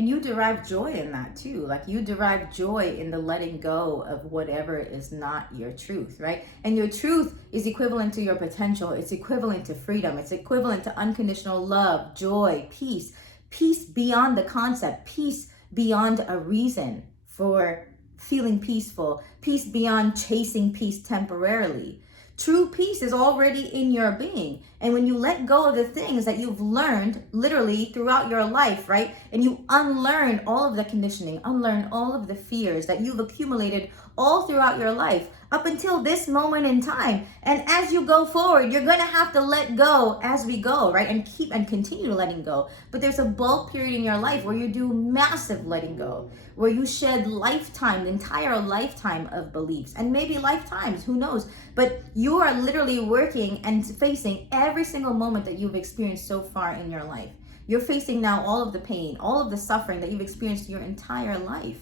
And you derive joy in that too. Like you derive joy in the letting go of whatever is not your truth, right? And your truth is equivalent to your potential. It's equivalent to freedom. It's equivalent to unconditional love, joy, peace, peace beyond the concept, peace beyond a reason for feeling peaceful, peace beyond chasing peace temporarily. True peace is already in your being. And when you let go of the things that you've learned literally throughout your life, right? And you unlearn all of the conditioning, unlearn all of the fears that you've accumulated all throughout your life up until this moment in time. And as you go forward, you're going to have to let go as we go, right? And keep and continue letting go. But there's a bulk period in your life where you do massive letting go, where you shed lifetime, the entire lifetime of beliefs, and maybe lifetimes, who knows? But you are literally working and facing every single moment that you've experienced so far in your life. You're facing now all of the pain, all of the suffering that you've experienced your entire life.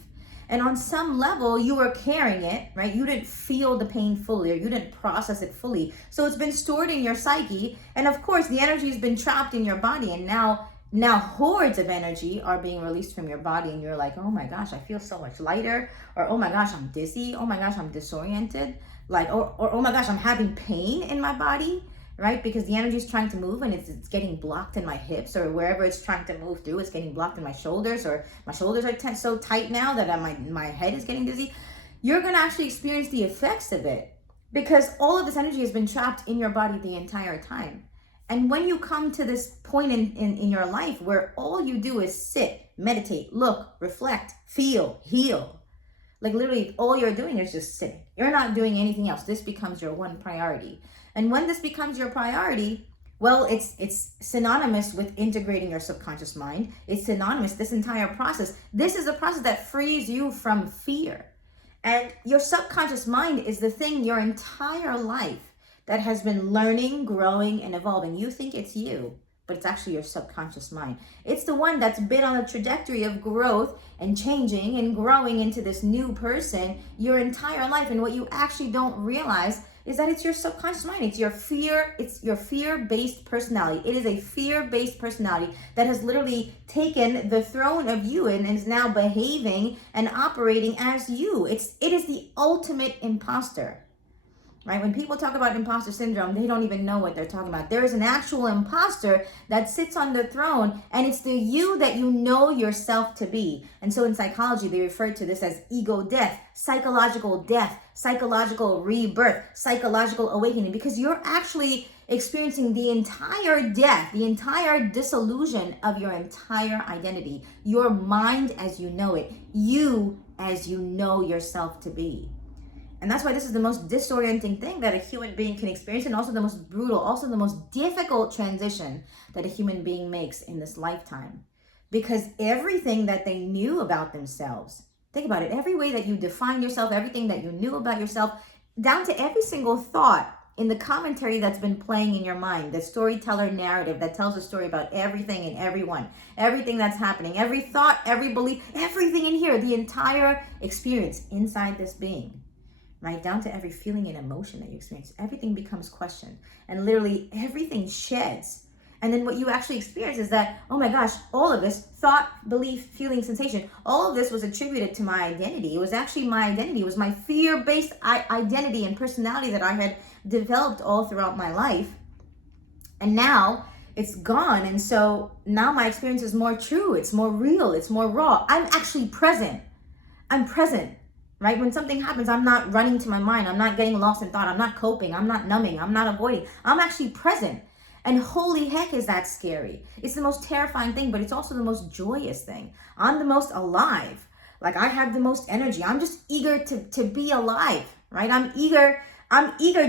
And on some level, you were carrying it, right? You didn't feel the pain fully, or you didn't process it fully. So it's been stored in your psyche. And of course, the energy has been trapped in your body. And now hordes of energy are being released from your body. And you're like, oh my gosh, I feel so much lighter. Or, oh my gosh, I'm dizzy. Oh my gosh, I'm disoriented. Like, or oh my gosh, I'm having pain in my body, right? Because the energy is trying to move and it's getting blocked in my hips, or wherever it's trying to move through, it's getting blocked in my shoulders, or my shoulders are so tight now that my head is getting dizzy. You're going to actually experience the effects of it because all of this energy has been trapped in your body the entire time. And when you come to this point in your life where all you do is sit, meditate, look, reflect, feel, heal, like literally all you're doing is just sitting. You're not doing anything else. This becomes your one priority. And when this becomes your priority, well, it's synonymous with integrating your subconscious mind. It's synonymous, this entire process. This is a process that frees you from fear. And your subconscious mind is the thing your entire life that has been learning, growing, and evolving. You think it's you, but it's actually your subconscious mind. It's the one that's been on a trajectory of growth and changing and growing into this new person your entire life. And what you actually don't realize is that it's your subconscious mind. It's your fear-based personality. It is a fear-based personality that has literally taken the throne of you and is now behaving and operating as you. It is the ultimate imposter. Right? When people talk about imposter syndrome, they don't even know what they're talking about. There is an actual imposter that sits on the throne, and it's the you that you know yourself to be. And so in psychology, they refer to this as ego death, psychological rebirth, psychological awakening, because you're actually experiencing the entire death, the entire dissolution of your entire identity, your mind as you know it, you as you know yourself to be. And that's why this is the most disorienting thing that a human being can experience, and also the most brutal, also the most difficult transition that a human being makes in this lifetime. Because everything that they knew about themselves, think about it, every way that you define yourself, everything that you knew about yourself, down to every single thought in the commentary that's been playing in your mind, the storyteller narrative that tells a story about everything and everyone, everything that's happening, every thought, every belief, everything in here, the entire experience inside this being. Right, down to every feeling and emotion that you experience, everything becomes questioned, and literally everything sheds. And then what you actually experience is that, oh my gosh, all of this thought, belief, feeling, sensation, all of this was attributed to my identity. It was actually my identity. It was my fear-based identity and personality that I had developed all throughout my life. And now it's gone. And so now my experience is more true. It's more real. It's more raw. I'm actually present. I'm present. Right? When something happens, I'm not running to my mind. I'm not getting lost in thought. I'm not coping. I'm not numbing. I'm not avoiding. I'm actually present. And holy heck, is that scary. It's the most terrifying thing, but it's also the most joyous thing. I'm the most alive. Like, I have the most energy. I'm just eager to be alive, right? I'm eager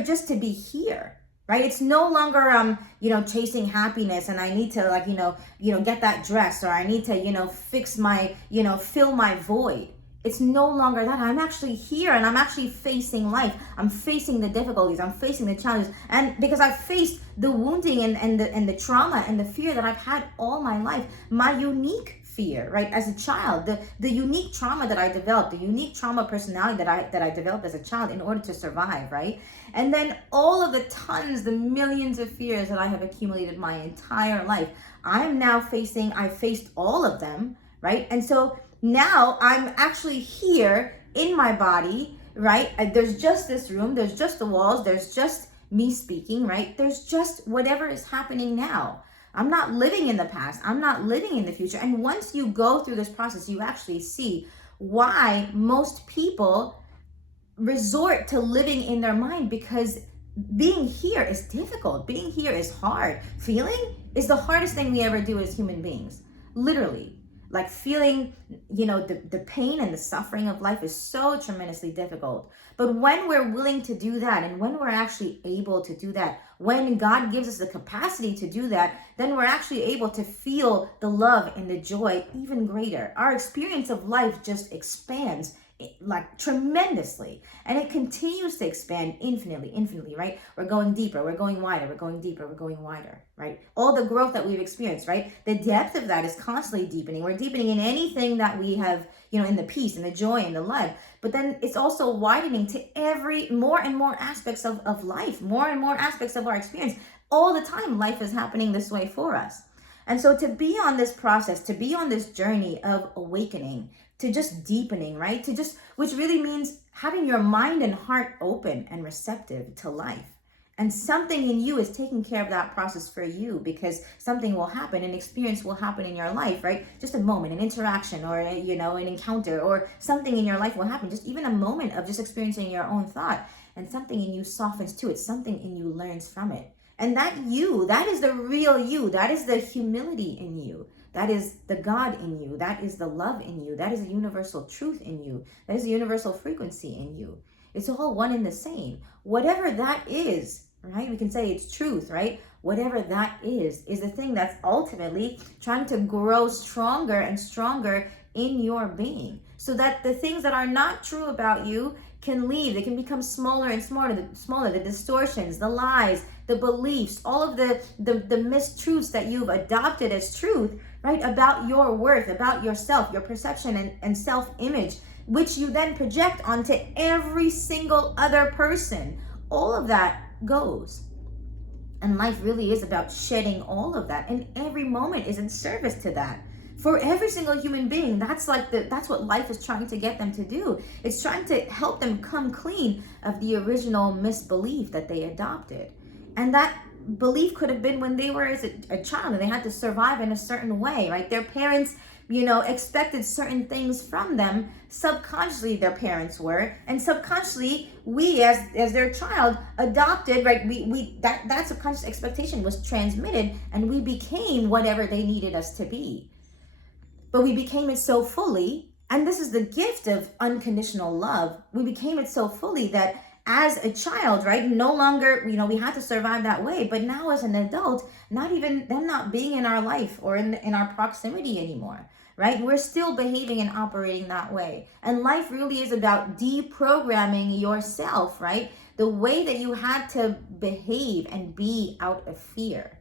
just to be here. Right? It's no longer chasing happiness, and I need to get that dress, or I need to fix my fill my void. It's no longer that. I'm actually here, and I'm actually facing life. I'm facing the difficulties. I'm facing the challenges. And because I've faced the wounding and the trauma and the fear that I've had all my life, my unique fear, right? As a child, the unique trauma that I developed, the unique trauma personality that I developed as a child in order to survive, right? And then all of the millions of fears that I have accumulated my entire life, I faced all of them, right? And so now I'm actually here in my body, right? There's just this room, there's just the walls, there's just me speaking, right? There's just whatever is happening now. I'm not living in the past, I'm not living in the future. And once you go through this process, you actually see why most people resort to living in their mind, because being here is difficult. Being here is hard. Feeling is the hardest thing we ever do as human beings. Literally. Like feeling, the pain and the suffering of life is so tremendously difficult. But when we're willing to do that, and when we're actually able to do that, when God gives us the capacity to do that, then we're actually able to feel the love and the joy even greater. Our experience of life just expands like tremendously, and it continues to expand infinitely, right? We're going deeper, we're going wider, we're going deeper, we're going wider, right? All the growth that we've experienced, right? The depth of that is constantly deepening. We're deepening in anything that we have, in the peace and the joy and the love. But then it's also widening to more and more aspects of life, more and more aspects of our experience. All the time, life is happening this way for us. And so to be on this process, to be on this journey of awakening, to just deepening, right? Which really means having your mind and heart open and receptive to life. And something in you is taking care of that process for you, because something will happen, an experience will happen in your life, right? Just a moment, an interaction, or, an encounter, or something in your life will happen. Just even a moment of just experiencing your own thought, and something in you softens to it. Something in you learns from it. And that is the real you. That is the humility in you. That is the God in you. That is the love in you. That is the universal truth in you. That is the universal frequency in you. It's all one and the same. Whatever that is, right? We can say it's truth, right? Whatever that is the thing that's ultimately trying to grow stronger and stronger in your being, so that the things that are not true about you can leave. They can become smaller and smaller. The distortions, the lies, the beliefs, all of the mistruths that you've adopted as truth, right, about your worth, about yourself, your perception and self-image, which you then project onto every single other person. All of that goes. And life really is about shedding all of that. And every moment is in service to that. For every single human being, that's what life is trying to get them to do. It's trying to help them come clean of the original misbelief that they adopted. And that belief could have been when they were as a child and they had to survive in a certain way, right? Their parents, expected certain things from them. Subconsciously, their parents were, and subconsciously, we as their child adopted, right? That subconscious expectation was transmitted, and we became whatever they needed us to be. But we became it so fully, and this is the gift of unconditional love. We became it so fully that as a child, right, no longer, we had to survive that way. But now as an adult, not even them not being in our life or in our proximity anymore, right? We're still behaving and operating that way. And life really is about deprogramming yourself, right? The way that you had to behave and be out of fear,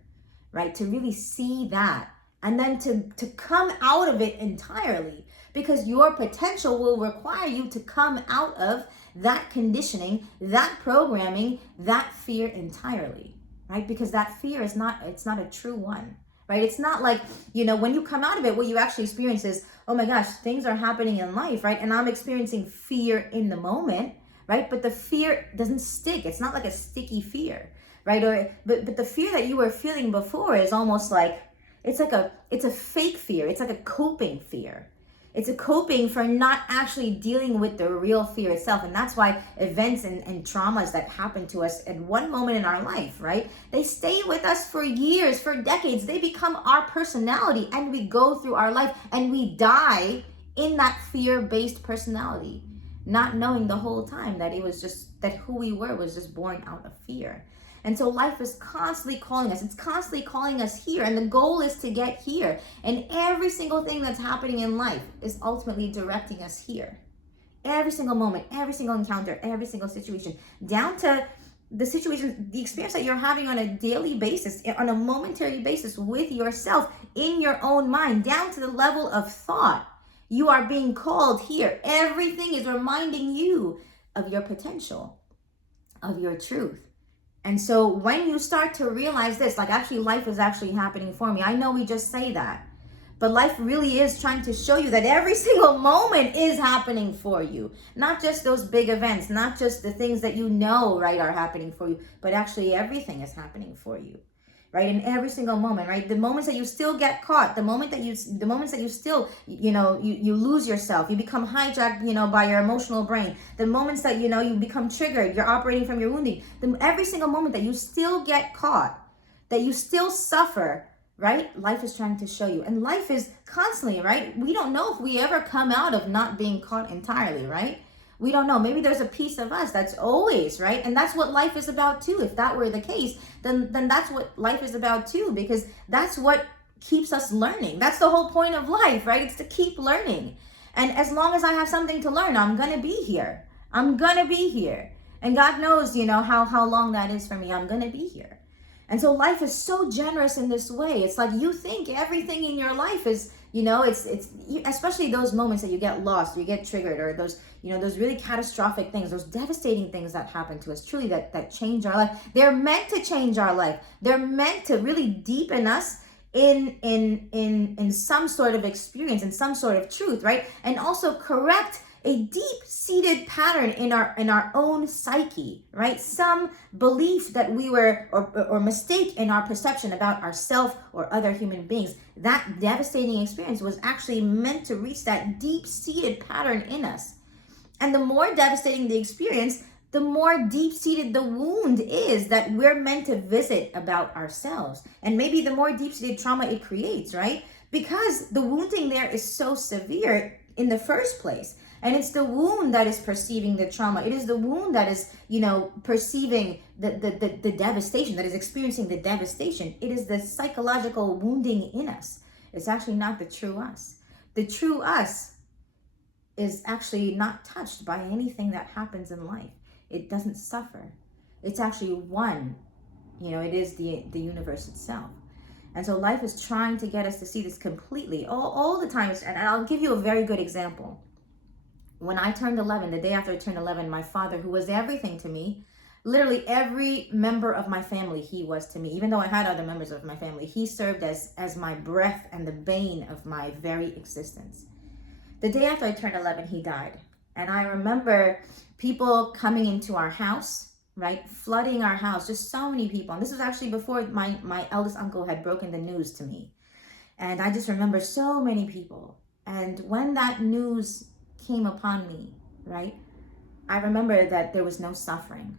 right? To really see that. And then to come out of it entirely, because your potential will require you to come out of that conditioning, that programming, that fear entirely, right? Because that fear it's not a true one, right? It's not like, when you come out of it, what you actually experience is, oh my gosh, things are happening in life, right? And I'm experiencing fear in the moment, right? But the fear doesn't stick. It's not like a sticky fear, right? But the fear that you were feeling before is almost like, it's a fake fear. It's like a coping fear. It's a coping for not actually dealing with the real fear itself. And that's why events and traumas that happen to us at one moment in our life, right? They stay with us for years, for decades. They become our personality, and we go through our life and we die in that fear-based personality, not knowing the whole time that it was just that who we were was just born out of fear. And so life is constantly calling us. It's constantly calling us here. And the goal is to get here. And every single thing that's happening in life is ultimately directing us here. Every single moment, every single encounter, every single situation, down to the situation, the experience that you're having on a daily basis, on a momentary basis with yourself, in your own mind, down to the level of thought. You are being called here. Everything is reminding you of your potential, of your truth. And so when you start to realize this, like actually life is actually happening for me. I know we just say that, But life really is trying to show you that every single moment is happening for you. Not just those big events, not just the things that you know, right, are happening for you, but actually everything is happening for you. Right, in every single moment, right? The moments that you still get caught, the moments that you still, you lose yourself, you become hijacked, by your emotional brain. The moments that, you become triggered, you're operating from your wounding. Every single moment that you still get caught, that you still suffer, right? Life is trying to show you. And life is constantly, right? We don't know if we ever come out of not being caught entirely, right? We don't know. Maybe there's a piece of us that's always, right? And that's what life is about too. If that were the case, then that's what life is about too, because that's what keeps us learning. That's the whole point of life, right? It's to keep learning. And as long as I have something to learn, I'm going to be here. I'm going to be here. And God knows, how long that is for me. I'm going to be here. And so life is so generous in this way. It's like you think everything in your life is, it's especially those moments that you get lost, you get triggered, or those, those really catastrophic things, those devastating things that happen to us, truly that change our life. They're meant to change our life. They're meant to really deepen us in some sort of experience, in some sort of truth, right? And also correct a deep-seated pattern in our own psyche, right? Some belief that we were, or mistake in our perception about ourselves or other human beings. That devastating experience was actually meant to reach that deep-seated pattern in us. And the more devastating the experience, the more deep-seated the wound is that we're meant to visit about ourselves. And maybe the more deep-seated trauma it creates, right? Because the wounding there is so severe in the first place. And it's the wound that is perceiving the trauma. It is the wound that is, perceiving the devastation, that is experiencing the devastation. It is the psychological wounding in us. It's actually not the true us. The true us is actually not touched by anything that happens in life. It doesn't suffer. It's actually one. It is the universe itself. And so life is trying to get us to see this completely all the time. And I'll give you a very good example. When I turned 11, the day after I turned 11, my father, who was everything to me, literally every member of my family, he was to me. Even though I had other members of my family, he served as my breath and the bane of my very existence. The day after I turned 11, he died. And I remember people coming into our house, right? Flooding our house, just so many people. And this was actually before my eldest uncle had broken the news to me. And I just remember so many people. And when that news came upon me, right, I remember that there was no suffering.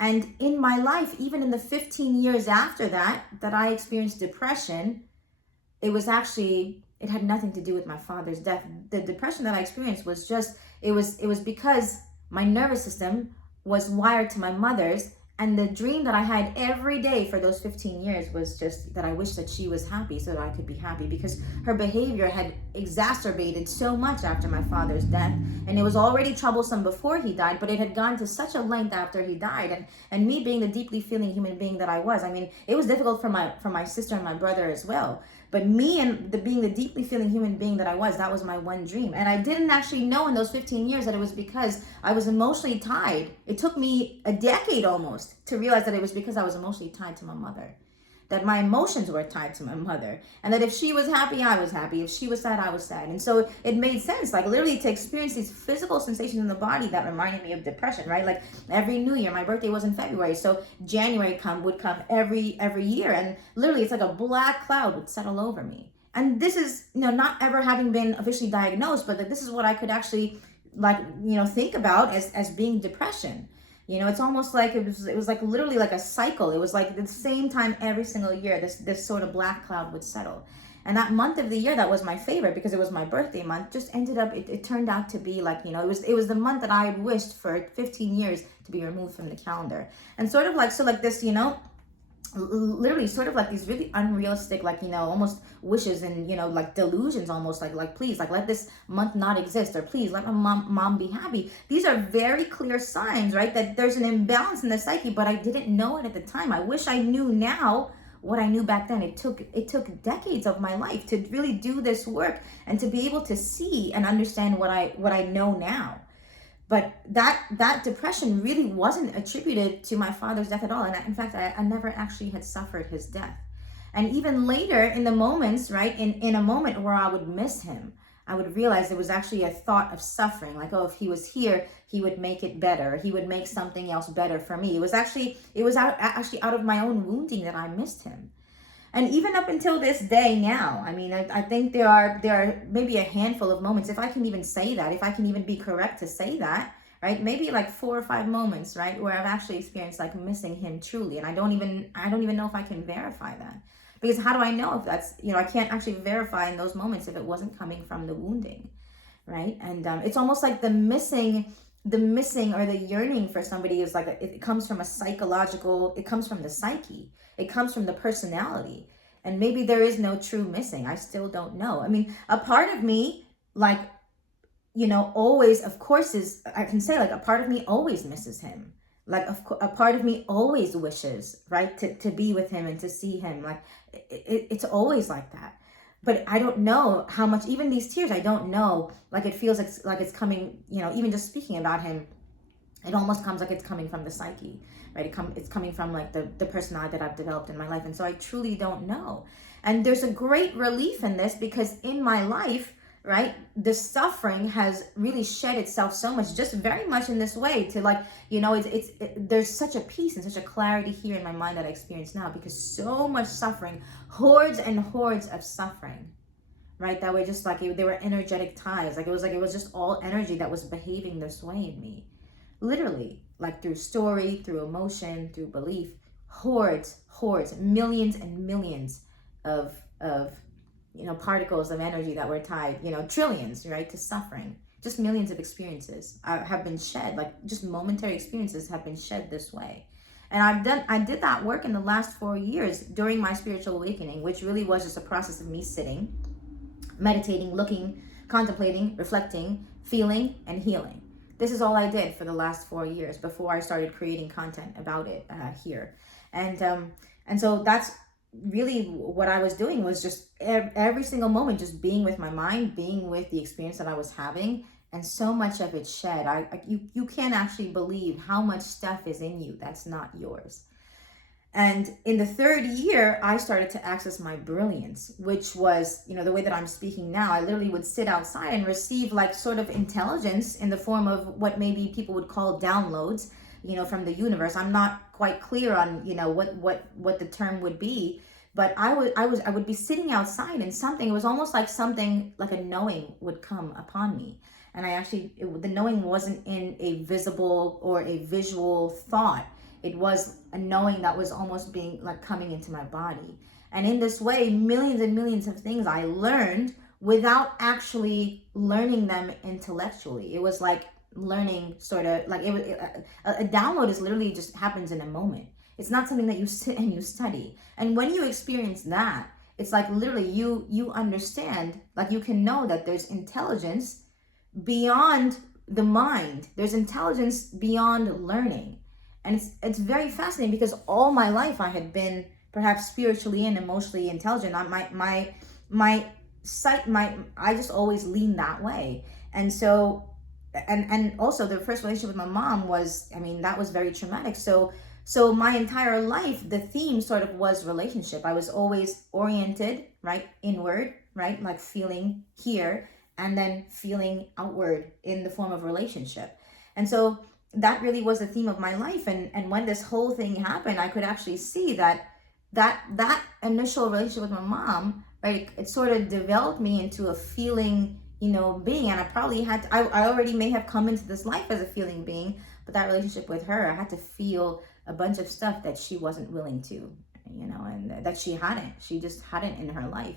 And in my life, even in the 15 years after that I experienced depression, it had nothing to do with my father's death. The depression that I experienced was just, it was because my nervous system was wired to my mother's. And the dream that I had every day for those 15 years was just that I wished that she was happy so that I could be happy, because her behavior had exacerbated so much after my father's death. And it was already troublesome before he died, but it had gone to such a length after he died. And me being the deeply feeling human being that I was, it was difficult for my sister and my brother as well. But me and being the deeply feeling human being that I was, that was my one dream. And I didn't actually know in those 15 years that it was because I was emotionally tied. It took me a decade almost to realize that it was because I was emotionally tied to my mother. That my emotions were tied to my mother. And that if she was happy, I was happy. If she was sad, I was sad. And so it made sense, like literally to experience these physical sensations in the body that reminded me of depression, right? Like every New Year, my birthday was in February. So January would come every year. And literally it's like a black cloud would settle over me. And this is, not ever having been officially diagnosed, but that this is what I could actually think about as being depression. It's almost like it was like literally like a cycle. It was like the same time every single year, this sort of black cloud would settle. And that month of the year that was my favorite because it was my birthday month just ended up, it turned out to be like, it was the month that I had wished for 15 years to be removed from the calendar. And sort of like, so like this, literally sort of like these really unrealistic, almost wishes and, like delusions almost, like please, like let this month not exist, or please let my mom be happy. These are very clear signs, right, that there's an imbalance in the psyche, but I didn't know it at the time. I wish I knew now what I knew back then. It took decades of my life to really do this work and to be able to see and understand what I know now. But that depression really wasn't attributed to my father's death at all. And in fact, I never actually had suffered his death. And even later in the moments, right, in a moment where I would miss him, I would realize there was actually a thought of suffering, like, oh, if he was here, he would make it better. He would make something else better for me. Actually out of my own wounding that I missed him. And even up until this day now, I mean, I think there are maybe a handful of moments, if I can even say that, if I can even be correct to say that, right? Maybe like 4 or 5 moments, right, where I've actually experienced like missing him truly, and I don't even know if I can verify that, because how do I know if that's, I can't actually verify in those moments if it wasn't coming from the wounding, right? And it's almost like the missing or the yearning for somebody is like it comes from a psychological, it comes from the psyche, it comes from the personality. And maybe there is no true missing. I still don't know. I mean, a part of me, like, always, of course, I can say, like, a part of me always misses him. Like, a part of me always wishes, right, to be with him and to see him. Like, it's always like that. But I don't know how much, even these tears, I don't know, like, it feels like it's coming, even just speaking about him, it almost comes like it's coming from the psyche, right? It's coming from like the personality that I've developed in my life. And so I truly don't know. And there's a great relief in this, because in my life, right, the suffering has really shed itself so much, just very much in this way, to like, there's such a peace and such a clarity here in my mind that I experience now, because so much suffering, hordes and hordes of suffering, right, that were just like, they were energetic ties. Like it was just all energy that was behaving this way in me. Literally, like through story, through emotion, through belief, hordes, millions and millions of particles of energy that were tied, trillions, right, to suffering. Just millions of experiences have been shed, like just momentary experiences have been shed this way. And I did that work in the last 4 years during my spiritual awakening, which really was just a process of me sitting, meditating, looking, contemplating, reflecting, feeling, and healing. This is all I did for the last 4 years before I started creating content about it here. And so that's really what I was doing, was just every single moment, just being with my mind, being with the experience that I was having, and so much of it shed. You can't actually believe how much stuff is in you that's not yours. And in the 3rd year, I started to access my brilliance, which was, the way that I'm speaking now. I literally would sit outside and receive like sort of intelligence in the form of what maybe people would call downloads, from the universe. I'm not quite clear on, what the term would be, but I would be sitting outside, and it was almost like something like a knowing would come upon me. And the knowing wasn't in a visible or a visual thought. It was a knowing that was almost being like coming into my body. And in this way, millions and millions of things I learned without actually learning them intellectually. It was like learning sort of like a download is literally just happens in a moment. It's not something that you sit and you study. And when you experience that, it's like literally you understand, like you can know that there's intelligence beyond the mind. There's intelligence beyond learning. And it's very fascinating, because all my life I had been perhaps spiritually and emotionally intelligent. My sight, I just always leaned that way. And so, and also the first relationship with my mom was, that was very traumatic. So my entire life, the theme sort of was relationship. I was always oriented, right, inward, right, like feeling here, and then feeling outward in the form of relationship. And so that really was the theme of my life. And when this whole thing happened, I could actually see that initial relationship with my mom, right, it sort of developed me into a feeling, being. And I already may have come into this life as a feeling being, but that relationship with her, I had to feel a bunch of stuff that she wasn't willing to, and that she just hadn't in her life.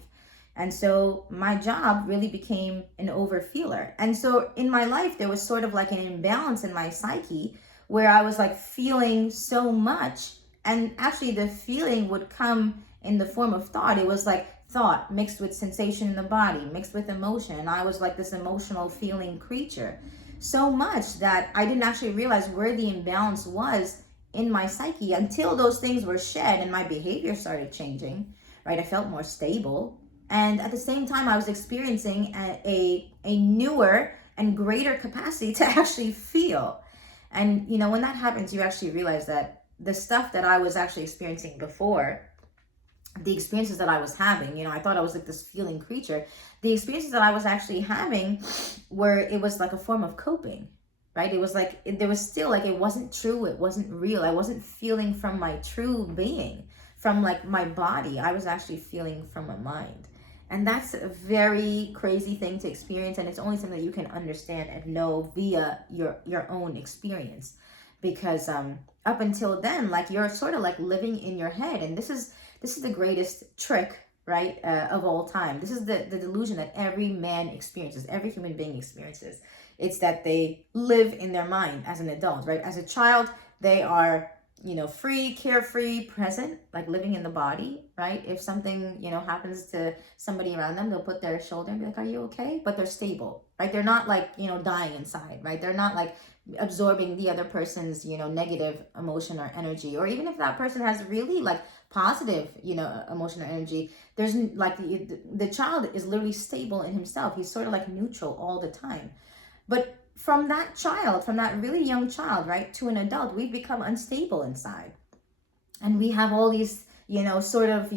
And so my job really became an overfeeler. And so in my life, there was sort of like an imbalance in my psyche, where I was like feeling so much. And actually the feeling would come in the form of thought. It was like thought mixed with sensation in the body, mixed with emotion. And I was like this emotional feeling creature, so much that I didn't actually realize where the imbalance was in my psyche until those things were shed and my behavior started changing, right? I felt more stable. And at the same time, I was experiencing a newer and greater capacity to actually feel. And, when that happens, you actually realize that the stuff that I was actually experiencing before the experiences that I was having, I thought I was like this feeling creature. The experiences that I was actually having were, it was like a form of coping, right? It was like, there was still like, it wasn't true. It wasn't real. I wasn't feeling from my true being, from like my body. I was actually feeling from my mind. And that's a very crazy thing to experience. And it's only something that you can understand and know via your own experience. Because up until then, like, you're sort of like living in your head. And this is the greatest trick, right, of all time. This is the delusion that every man experiences, every human being experiences. It's that they live in their mind as an adult, right? As a child, they are, free, carefree, present, like living in the body, right? If something, happens to somebody around them, they'll put their shoulder and be like, are you okay? But they're stable, right? They're not like, dying inside, right? They're not like absorbing the other person's, negative emotion or energy. Or even if that person has really like positive, emotion or energy, there's like the child is literally stable in himself. He's sort of like neutral all the time. But from that child, from that really young child, right, to an adult, we've become unstable inside. And we have all these, sort of,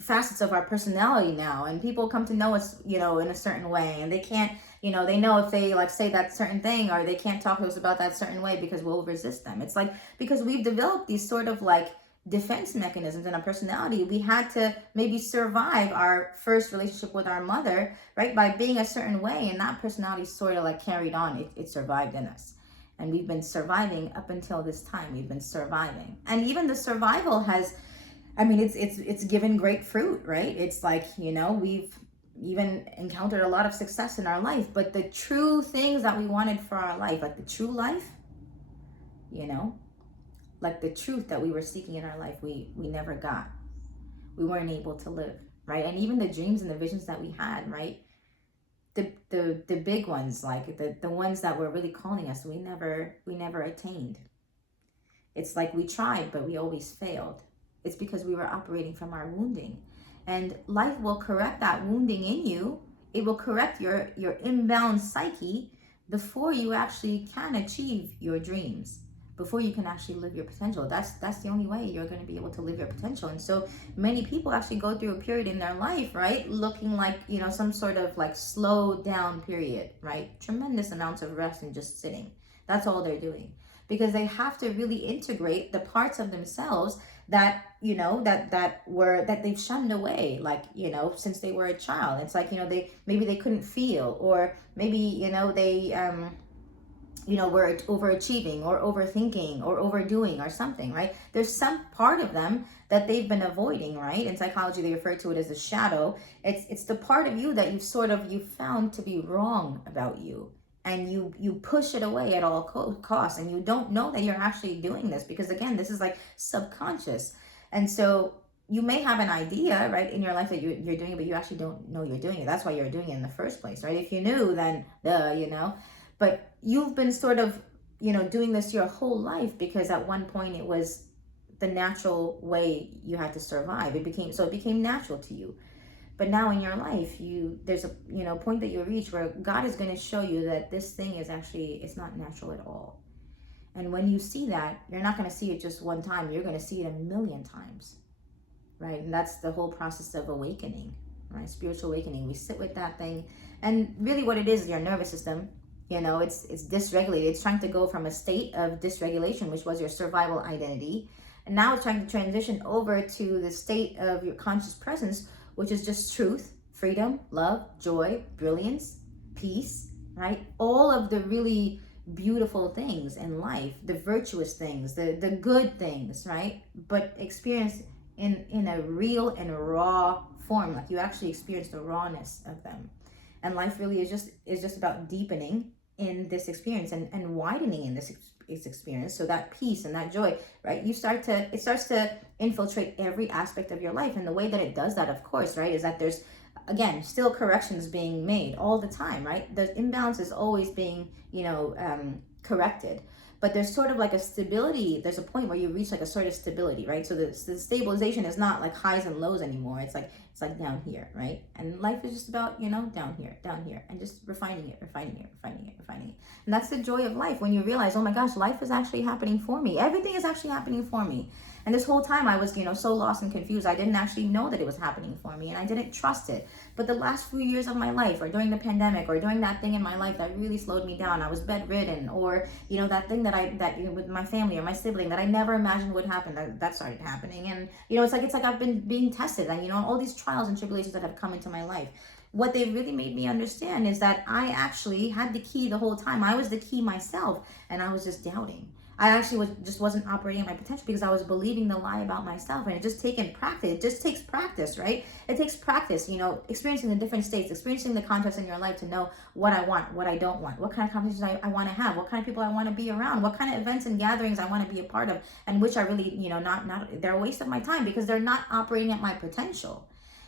facets of our personality now. And people come to know us, in a certain way. And they can't, they know if they like say that certain thing, or they can't talk to us about that certain way because we'll resist them. It's like, because we've developed these sort of like defense mechanisms in our personality. We had to maybe survive our first relationship with our mother, right, by being a certain way, and that personality sort of like carried on. It survived in us, and we've been surviving up until this time. We've been surviving, and even the survival has, it's given great fruit, right? It's like, we've even encountered a lot of success in our life, but the true things that we wanted for our life, like the true life, like the truth that we were seeking in our life, we never got. We weren't able to live, right? And even the dreams and the visions that we had, right, the big ones, like the ones that were really calling us, we never attained. It's like we tried, but we always failed. It's because we were operating from our wounding. And life will correct that wounding in you. It will correct your imbalanced psyche before you actually can achieve your dreams, before you can actually live your potential. That's the only way you're going to be able to live your potential. And so many people actually go through a period in their life, right, looking like, some sort of like slow down period, right? Tremendous amounts of rest and just sitting. That's all they're doing, because they have to really integrate the parts of themselves that, that they've shunned away, like, since they were a child. It's like, they couldn't feel, or maybe, they were overachieving or overthinking or overdoing or something, right? There's some part of them that they've been avoiding, right? In psychology, they refer to it as a shadow. It's the part of you that you found to be wrong about you. And you push it away at all costs, and you don't know that you're actually doing this, because again, this is like subconscious. And so you may have an idea, right, in your life that you're doing it, but you actually don't know you're doing it. That's why you're doing it in the first place, right? If you knew, then but you've been sort of, doing this your whole life, because at one point it was the natural way you had to survive. It became natural to you. But now in your life, there's a point that you reach where God is going to show you that this thing is actually, it's not natural at all. And when you see that, you're not going to see it just one time. You're going to see it a million times, right? And that's the whole process of awakening, right? Spiritual awakening. We sit with that thing, and really what it is your nervous system. It's dysregulated. It's trying to go from a state of dysregulation, which was your survival identity, and now it's trying to transition over to the state of your conscious presence, which is just truth, freedom, love, joy, brilliance, peace, right? All of the really beautiful things in life, the virtuous things, the good things, right? But experience in a real and raw form, like you actually experience the rawness of them. And life really is just about deepening in this experience and widening in this experience, so that peace and that joy, right, it starts to infiltrate every aspect of your life. And the way that it does that, of course, right, is that there's, again, still corrections being made all the time, right? The imbalance is always being corrected, but there's sort of like a stability. There's a point where you reach like a sort of stability, right? So the stabilization is not like highs and lows anymore. It's like It's like down here, right? And life is just about, down here, and just refining it, refining it, refining it, refining it. And that's the joy of life, when you realize, oh my gosh, life is actually happening for me. Everything is actually happening for me. And this whole time I was, so lost and confused. I didn't actually know that it was happening for me, and I didn't trust it. But the last few years of my life, or during the pandemic, or during that thing in my life that really slowed me down, I was bedridden, or that thing with my family or my sibling that I never imagined would happen, that started happening. And it's like I've been being tested, and all these trials and tribulations that have come into my life. What they really made me understand is that I actually had the key the whole time. I was the key myself, and I was just doubting. I actually wasn't operating at my potential because I was believing the lie about myself. And it just taken practice. It just takes practice, right? It takes practice, experiencing the different states, experiencing the context in your life to know what I want, what I don't want, what kind of conversations I want to have, what kind of people I want to be around, what kind of events and gatherings I want to be a part of, and which are really, they're a waste of my time because they're not operating at my potential.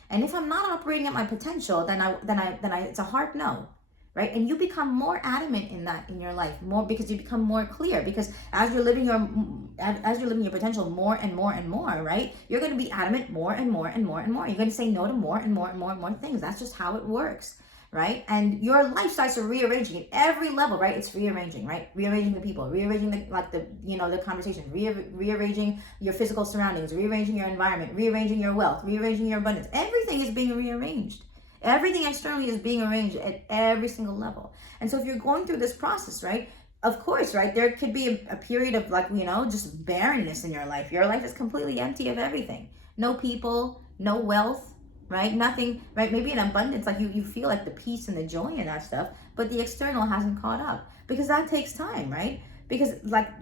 And if I'm not operating at my potential, then it's a hard no. Right? And you become more adamant in that in your life, more because you become more clear, because as you're living your potential more and more and more, right? You're going to be adamant more and more and more and more. You're going to say no to more and more and more and more things. That's just how it works, right? And your life starts to rearranging at every level, right? It's rearranging, right? Rearranging the people, rearranging the conversation, rearranging your physical surroundings, rearranging your environment, rearranging your wealth, rearranging your abundance. Everything is being rearranged. Everything externally is being arranged at every single level. And so if you're going through this process, right, of course, right, there could be a period of just barrenness in your life. Your life is completely empty of everything. No people, no wealth, right? Nothing, right? Maybe an abundance, like you feel like the peace and the joy in that stuff, but the external hasn't caught up, because that takes time, right? Because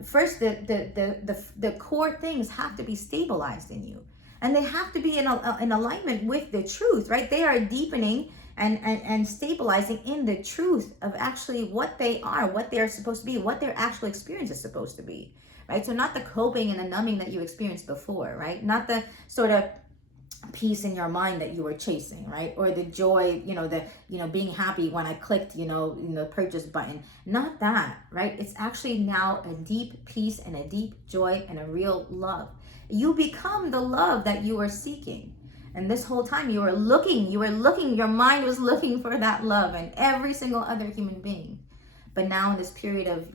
first the core things have to be stabilized in you. And they have to be in alignment with the truth, right? They are deepening and stabilizing in the truth of actually what they are, what they're supposed to be, what their actual experience is supposed to be, right? So not the coping and the numbing that you experienced before, right? Not the sort of peace in your mind that you were chasing, right? Or the joy, being happy when I clicked, the purchase button. Not that, right? It's actually now a deep peace and a deep joy and a real love. You become the love that you were seeking. And this whole time you were looking, your mind was looking for that love in every single other human being. But now in this period of,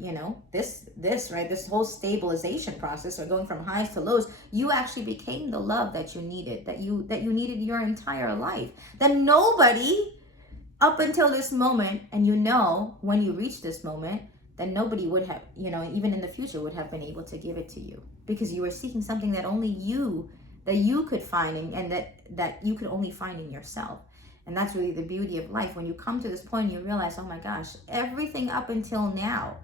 this whole stabilization process, or going from highs to lows, you actually became the love that you needed, that you needed your entire life. That nobody up until this moment, and when you reach this moment, then nobody would have, even in the future, would have been able to give it to you, because you were seeking something that only you could find, and that you could only find in yourself. And that's really the beauty of life. When you come to this point, you realize, oh my gosh, everything up until now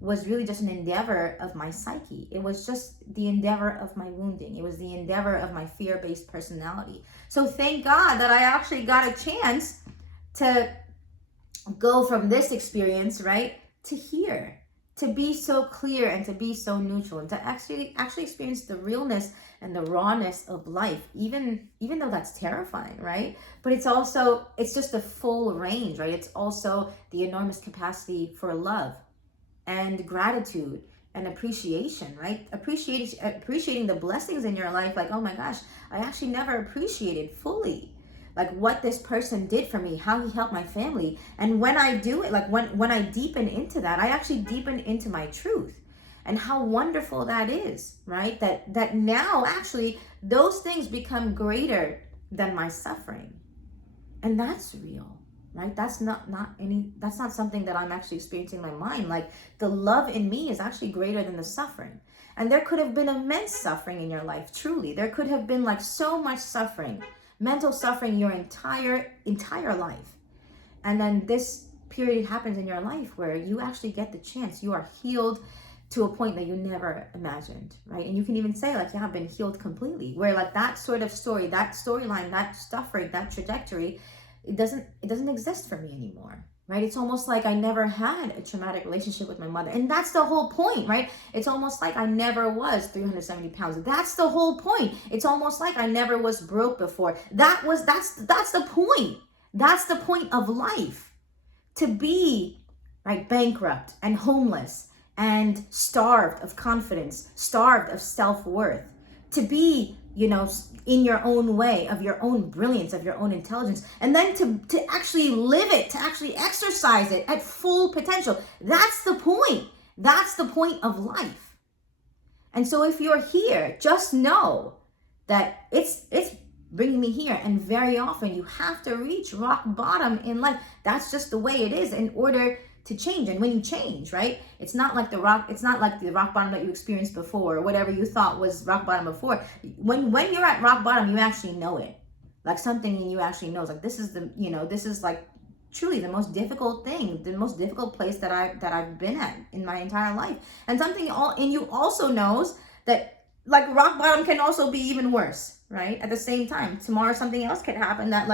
was really just an endeavor of my psyche. It was just the endeavor of my wounding. It was the endeavor of my fear-based personality. So thank God that I actually got a chance to go from this experience, right, to here, to be so clear and to be so neutral, and to actually experience the realness and the rawness of life, even though that's terrifying, right? But it's just the full range, right? It's also the enormous capacity for love and gratitude and appreciation, right? Appreciating the blessings in your life. Like, oh my gosh, I actually never appreciated fully like what this person did for me, how he helped my family. And when I do it, like when I deepen into that, I actually deepen into my truth, and how wonderful that is, right? That now actually those things become greater than my suffering. And that's real, right? That's not something that I'm actually experiencing in my mind. Like, the love in me is actually greater than the suffering. And there could have been immense suffering in your life, truly. There could have been like so much suffering, mental suffering, your entire life. And then this period happens in your life where you actually get the chance. You are healed to a point that you never imagined, right? And you can even say, like, yeah, I've been healed completely. Where like that sort of story, that storyline, that suffering, that trajectory, it doesn't exist for me anymore, right? It's almost like I never had a traumatic relationship with my mother. And that's the whole point, right? It's almost like I never was 370 pounds. That's the whole point. It's almost like I never was broke before. That's the point. That's the point of life. To be, right, bankrupt and homeless and starved of confidence, starved of self-worth. To be in your own way, of your own brilliance, of your own intelligence, and then to actually live it, to actually exercise it at full potential. That's the point. That's the point of life. And so if you're here, just know that it's bringing me here. And very often you have to reach rock bottom in life. That's just the way it is in order to change. And when you change, right, it's not like the rock bottom that you experienced before, or whatever you thought was rock bottom before. When you're at rock bottom, you actually know it. Like something in you actually knows, like this is like truly the most difficult thing, the most difficult place that I've been at in my entire life. And something in you also knows that like rock bottom can also be even worse, right? At the same time, tomorrow something else could happen that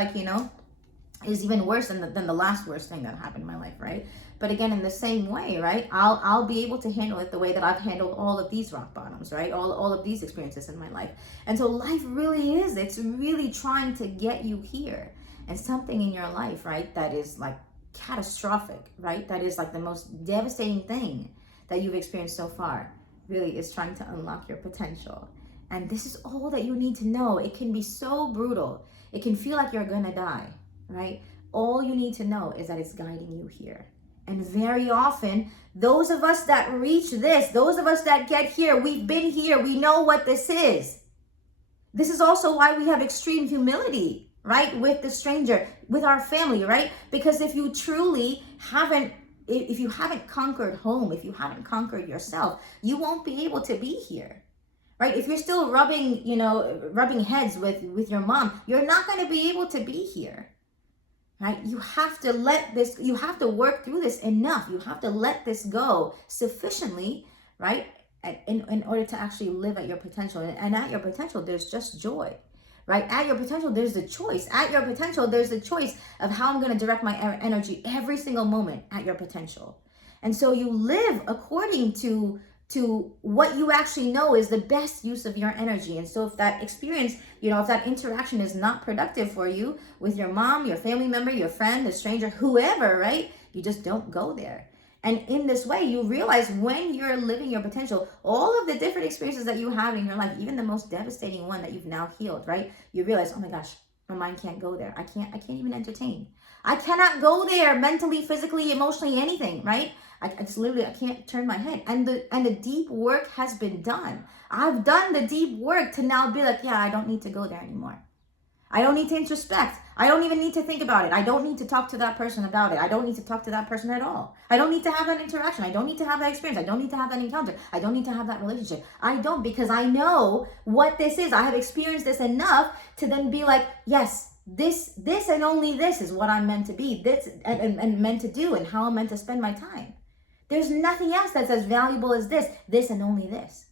is even worse than the last worst thing that happened in my life, right? But again, in the same way, right, I'll be able to handle it the way that I've handled all of these rock bottoms, right? All of these experiences in my life. And so life really is, it's really trying to get you here. And something in your life, right, that is like catastrophic, right? That is like the most devastating thing that you've experienced so far, really is trying to unlock your potential. And this is all that you need to know. It can be so brutal. It can feel like you're gonna die, right? All you need to know is that it's guiding you here. And very often, those of us that reach this, those of us that get here, we've been here, we know what this is. This is also why we have extreme humility, right? With the stranger, with our family, right? Because if you truly haven't, if you haven't conquered home, if you haven't conquered yourself, you won't be able to be here, right? If you're still rubbing heads with your mom, you're not going to be able to be here, right? You have to work through this enough. You have to let this go sufficiently, right? In order to actually live at your potential. And at your potential, there's just joy, right? At your potential, there's the choice. At your potential, there's the choice of how I'm going to direct my energy every single moment at your potential. And so you live according to what you actually know is the best use of your energy. And so if that experience, if that interaction is not productive for you with your mom, your family member, your friend, a stranger, whoever, right? You just don't go there. And in this way, you realize when you're living your potential, all of the different experiences that you have in your life, even the most devastating one that you've now healed, right? You realize, oh my gosh, my mind can't go there. I can't even entertain. I cannot go there mentally, physically, emotionally, anything, right? I can't turn my head. And the deep work has been done. I've done the deep work to now be like, yeah, I don't need to go there anymore. I don't need to introspect. I don't even need to think about it. I don't need to talk to that person about it. I don't need to talk to that person at all. I don't need to have that interaction. I don't need to have that experience. I don't need to have that encounter. I don't need to have that relationship. I don't, because I know what this is. I have experienced this enough to then be like, yes, this and only this is what I'm meant to be, this and meant to do, and how I'm meant to spend my time. There's nothing else that's as valuable as this and only this.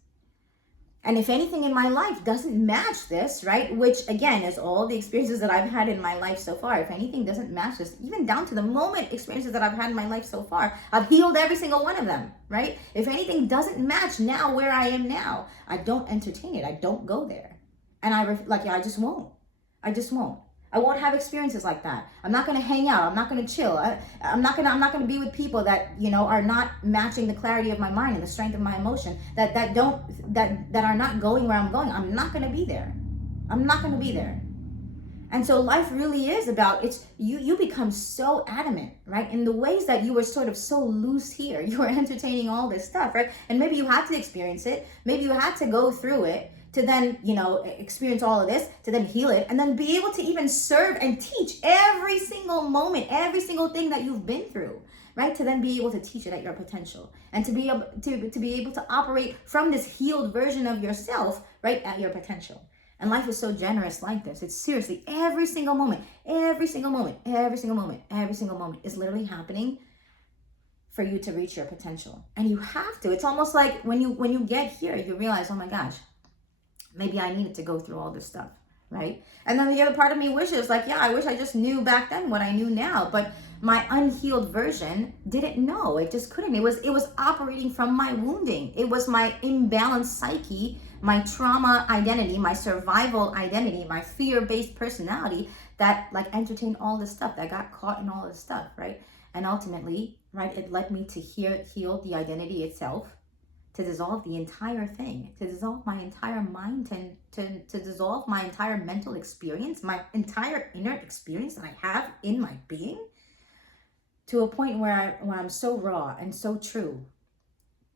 And if anything in my life doesn't match this, right, which again is all the experiences that I've had in my life so far, if anything doesn't match this, even down to the moment experiences that I've had in my life so far, I've healed every single one of them, right? If anything doesn't match now where I am now, I don't entertain it. I don't go there. And I just won't. I won't have experiences like that. I'm not going to hang out. I'm not going to chill. I'm not going to be with people that, are not matching the clarity of my mind and the strength of my emotion, that are not going where I'm going. I'm not going to be there. I'm not going to be there. And so life really is about, you become so adamant, right? In the ways that you were sort of so loose here. You were entertaining all this stuff, right? And maybe you had to experience it. Maybe you had to go through it to then, experience all of this, to then heal it, and then be able to even serve and teach every single moment, every single thing that you've been through, right? To then be able to teach it at your potential, and to be able to operate from this healed version of yourself, right, at your potential. And life is so generous like this. It's seriously every single moment is literally happening for you to reach your potential. And you have to. It's almost like when you get here, you realize, oh my gosh, maybe I needed to go through all this stuff, right? And then the other part of me wishes, like, yeah, I wish I just knew back then what I knew now. But my unhealed version didn't know. It just couldn't. It was operating from my wounding. It was my imbalanced psyche, my trauma identity, my survival identity, my fear-based personality that like entertained all this stuff, that got caught in all this stuff, right? And ultimately, right, it led me to heal the identity itself, to dissolve the entire thing, to dissolve my entire mind, to dissolve my entire mental experience, my entire inner experience that I have in my being, to a point where I'm so raw and so true,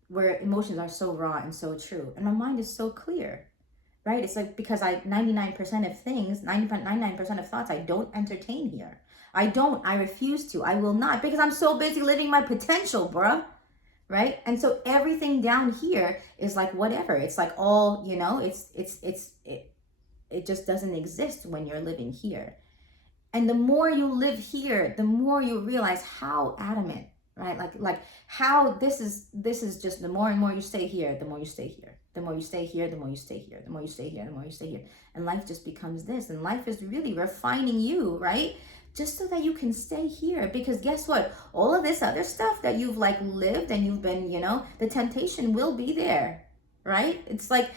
where emotions are so raw and so true, and my mind is so clear, right? It's like, because 99% of things, 99% of thoughts I don't entertain here. I refuse to, I will not, because I'm so busy living my potential, bruh. Right? And so everything down here is like whatever. It's like all, it just doesn't exist when you're living here. And the more you live here, the more you realize how adamant, right? Like how this is just, the more and more you stay here, the more you stay here. The more you stay here, the more you stay here. The more you stay here, the more you stay here. And life just becomes this. And life is really refining you, right? Just so that you can stay here. Because guess what? All of this other stuff that you've like lived and you've been, the temptation will be there, right? It's like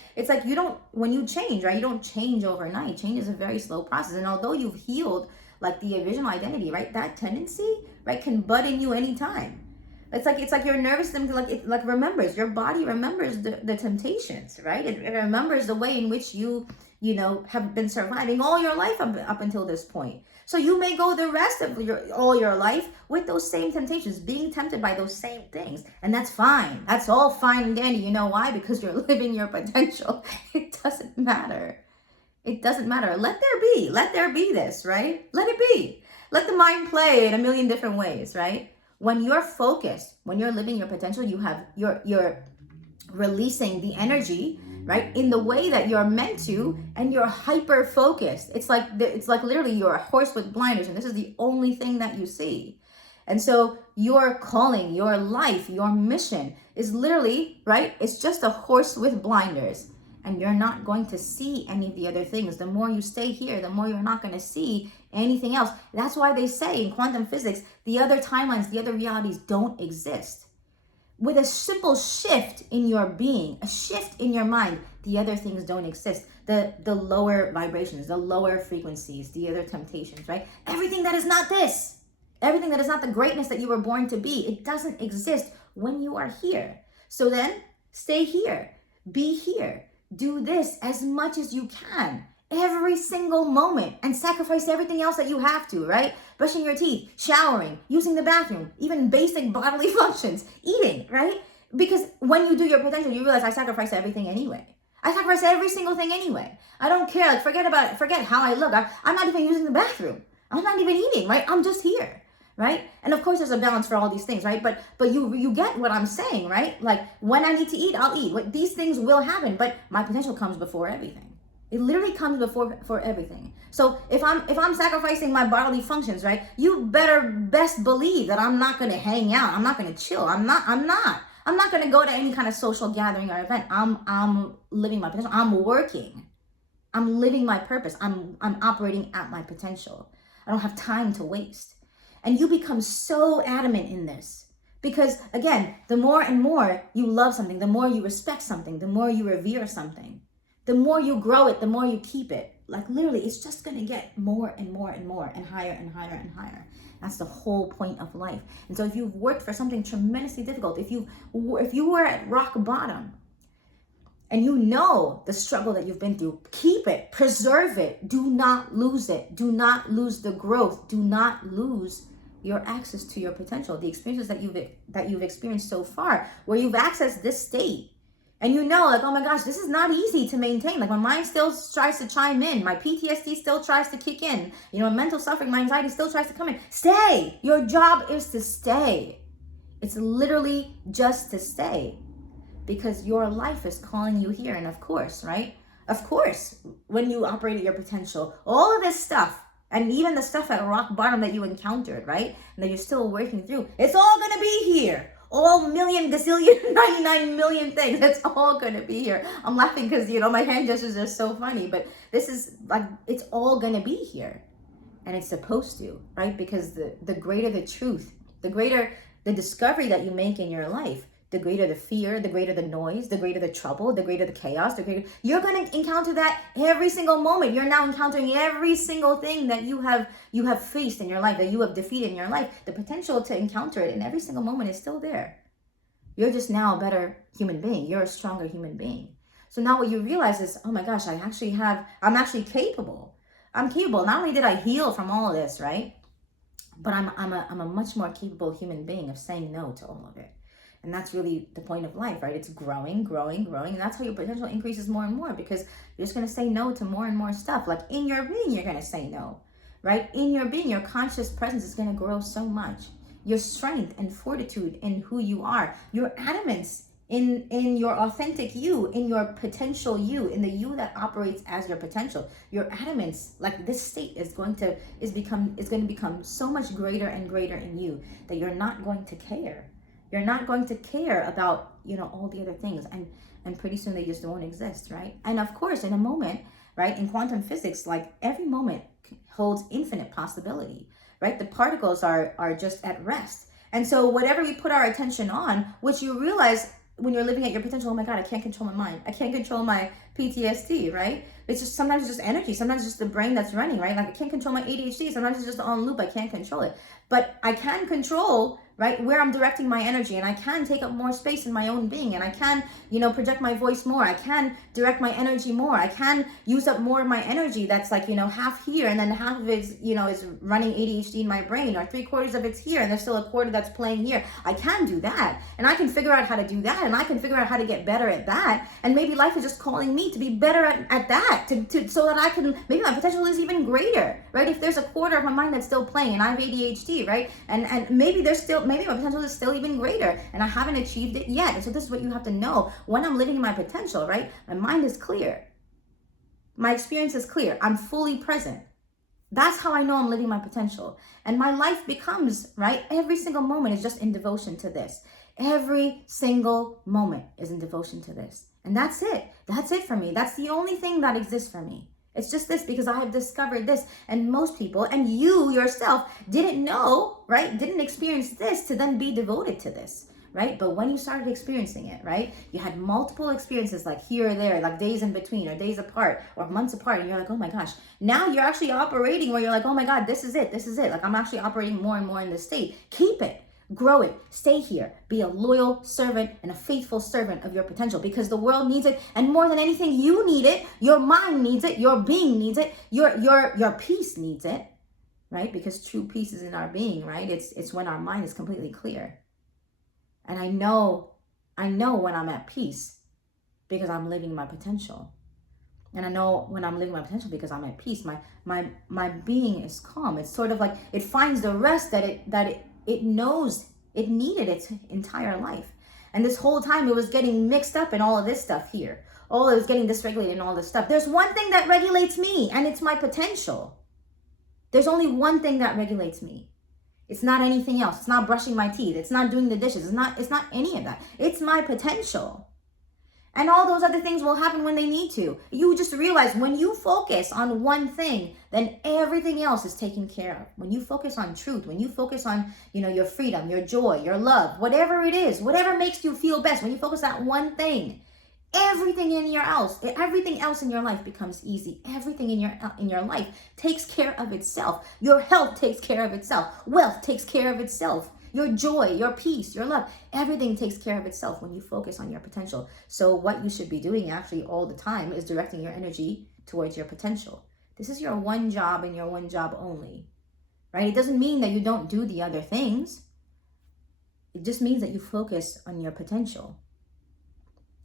you don't, when you change, right? You don't change overnight. Change is a very slow process. And although you've healed like the original identity, right? That tendency, right, can butt in you anytime. It's like your nervous system remembers, your body remembers the temptations, right? It remembers the way in which you have been surviving all your life up until this point. So you may go the rest of all your life with those same temptations, being tempted by those same things. And that's fine. That's all fine and dandy. You know why? Because you're living your potential. It doesn't matter. It doesn't matter. Let there be. Let there be this, right? Let it be. Let the mind play in a million different ways, right? When you're focused, when you're living your potential, you're releasing the energy, right, in the way that you're meant to, and you're hyper focused. It's like literally you're a horse with blinders, and this is the only thing that you see. And so your calling, your life, your mission is literally, right, it's just a horse with blinders, and you're not going to see any of the other things. The more you stay here, the more you're not going to see anything else. That's why they say in quantum physics, the other timelines, the other realities don't exist. With a simple shift in your being, a shift in your mind, the other things don't exist. The lower vibrations, the lower frequencies, the other temptations, right? Everything that is not this, everything that is not the greatness that you were born to be, it doesn't exist when you are here. So then stay here, be here, do this as much as you can. Every single moment, and sacrifice everything else that you have to, right? Brushing your teeth, showering, using the bathroom, even basic bodily functions, eating, right? Because when you do your potential, you realize I sacrifice everything anyway. I sacrifice every single thing anyway. I don't care, like forget how I look. I'm not even using the bathroom. I'm not even eating, right? I'm just here, right? And of course there's a balance for all these things, right? But you get what I'm saying, right? Like when I need to eat, I'll eat. These things will happen, but my potential comes before everything. It literally comes before everything. So if I'm sacrificing my bodily functions, right, you best believe that I'm not going to hang out. I'm not going to chill. I'm not going to go to any kind of social gathering or event. I'm living my potential. I'm working. I'm living my purpose. I'm operating at my potential. I don't have time to waste. And you become so adamant in this. Because again, the more and more you love something, the more you respect something, the more you revere something, the more you grow it, the more you keep it. Like literally, it's just going to get more and more and more and higher and higher and higher. That's the whole point of life. And so if you've worked for something tremendously difficult, if you were at rock bottom and you know the struggle that you've been through, keep it, preserve it. Do not lose it. Do not lose the growth. Do not lose your access to your potential, the experiences that you've experienced so far, where you've accessed this state. And like, oh my gosh, this is not easy to maintain. Like my mind still tries to chime in. My PTSD still tries to kick in. Mental suffering, my anxiety still tries to come in. Stay. Your job is to stay. It's literally just to stay. Because your life is calling you here. And of course, right? Of course, when you operate at your potential, all of this stuff, and even the stuff at rock bottom that you encountered, right? And that you're still working through, it's all going to be here. All million, gazillion, 99 million things. It's all going to be here. I'm laughing because, my hand gestures are so funny. But this is like, it's all going to be here. And it's supposed to, right? Because the greater the truth, the greater the discovery that you make in your life, the greater the fear, the greater the noise, the greater the trouble, the greater the chaos, you're going to encounter that every single moment. You're now encountering every single thing that you have faced in your life, that you have defeated in your life. The potential to encounter it in every single moment is still there. You're just now a better human being. You're a stronger human being. So now what you realize is, oh my gosh, I'm actually capable. I'm capable. Not only did I heal from all of this, right? But I'm a much more capable human being of saying no to all of it. And that's really the point of life, right? It's growing, growing, growing. And that's how your potential increases more and more, because you're just going to say no to more and more stuff. Like in your being, you're going to say no, right? In your being, your conscious presence is going to grow so much. Your strength and fortitude in who you are, your adamance in your authentic you, in your potential you, in the you that operates as your potential, your adamance, like this state is going to become so much greater and greater in you that you're not going to care. You're not going to care about, all the other things, and pretty soon they just won't exist, right? And of course, in a moment, right, in quantum physics, like every moment holds infinite possibility, right? The particles are just at rest. And so whatever we put our attention on, which you realize when you're living at your potential, oh my God, I can't control my mind. I can't control my PTSD, right? It's just sometimes it's just energy. Sometimes it's just the brain that's running, right? Like I can't control my ADHD. Sometimes it's just on loop. I can't control it. But I can control, right, where I'm directing my energy, and I can take up more space in my own being, and I can, project my voice more. I can direct my energy more. I can use up more of my energy that's like, half here, and then half of it is, is running ADHD in my brain, or 3/4 of it's here, and there's still a quarter that's playing here. I can do that, and I can figure out how to do that, and I can figure out how to get better at that, and maybe life is just calling me to be better at that, so that I can, maybe my potential is even greater, right? If there's a quarter of my mind that's still playing, and I have ADHD, right? And maybe maybe my potential is still even greater, and I haven't achieved it yet. And so this is what you have to know. When I'm living in my potential, right, my mind is clear. My experience is clear. I'm fully present. That's how I know I'm living my potential. And my life becomes, right, every single moment is just in devotion to this. Every single moment is in devotion to this. And that's it. That's it for me. That's the only thing that exists for me. It's just this, because I have discovered this, and most people, and you yourself, didn't know, right? Didn't experience this to then be devoted to this, right? But when you started experiencing it, right? You had multiple experiences, like here or there, like days in between or days apart or months apart, and you're like, oh my gosh, now you're actually operating where you're like, oh my God, this is it. Like I'm actually operating more and more in this state. Keep it. Grow it. Stay here. Be a loyal servant and a faithful servant of your potential, because the world needs it, and more than anything, you need it. Your mind needs it. Your being needs it. Your peace needs it, right? Because true peace is in our being, right? It's when our mind is completely clear. And I know when I'm at peace because I'm living my potential. And I know when I'm living my potential because I'm at peace. My being is calm. It's sort of like it finds the rest that it knows it needed its entire life. And this whole time it was getting mixed up in all of this stuff here. Oh, it was getting dysregulated in all this stuff. There's one thing that regulates me, and it's my potential. There's only one thing that regulates me. It's not anything else. It's not brushing my teeth. It's not doing the dishes. It's not any of that. It's my potential. And all those other things will happen when they need to. You just realize when you focus on one thing, then everything else is taken care of. When you focus on truth, when you focus on, your freedom, your joy, your love, whatever it is, whatever makes you feel best, when you focus on that one thing, everything else in your life becomes easy. Everything in your life takes care of itself. Your health takes care of itself. Wealth takes care of itself. Your joy, your peace, your love, everything takes care of itself when you focus on your potential. So what you should be doing actually all the time is directing your energy towards your potential. This is your one job and your one job only, right? It doesn't mean that you don't do the other things. It just means that you focus on your potential.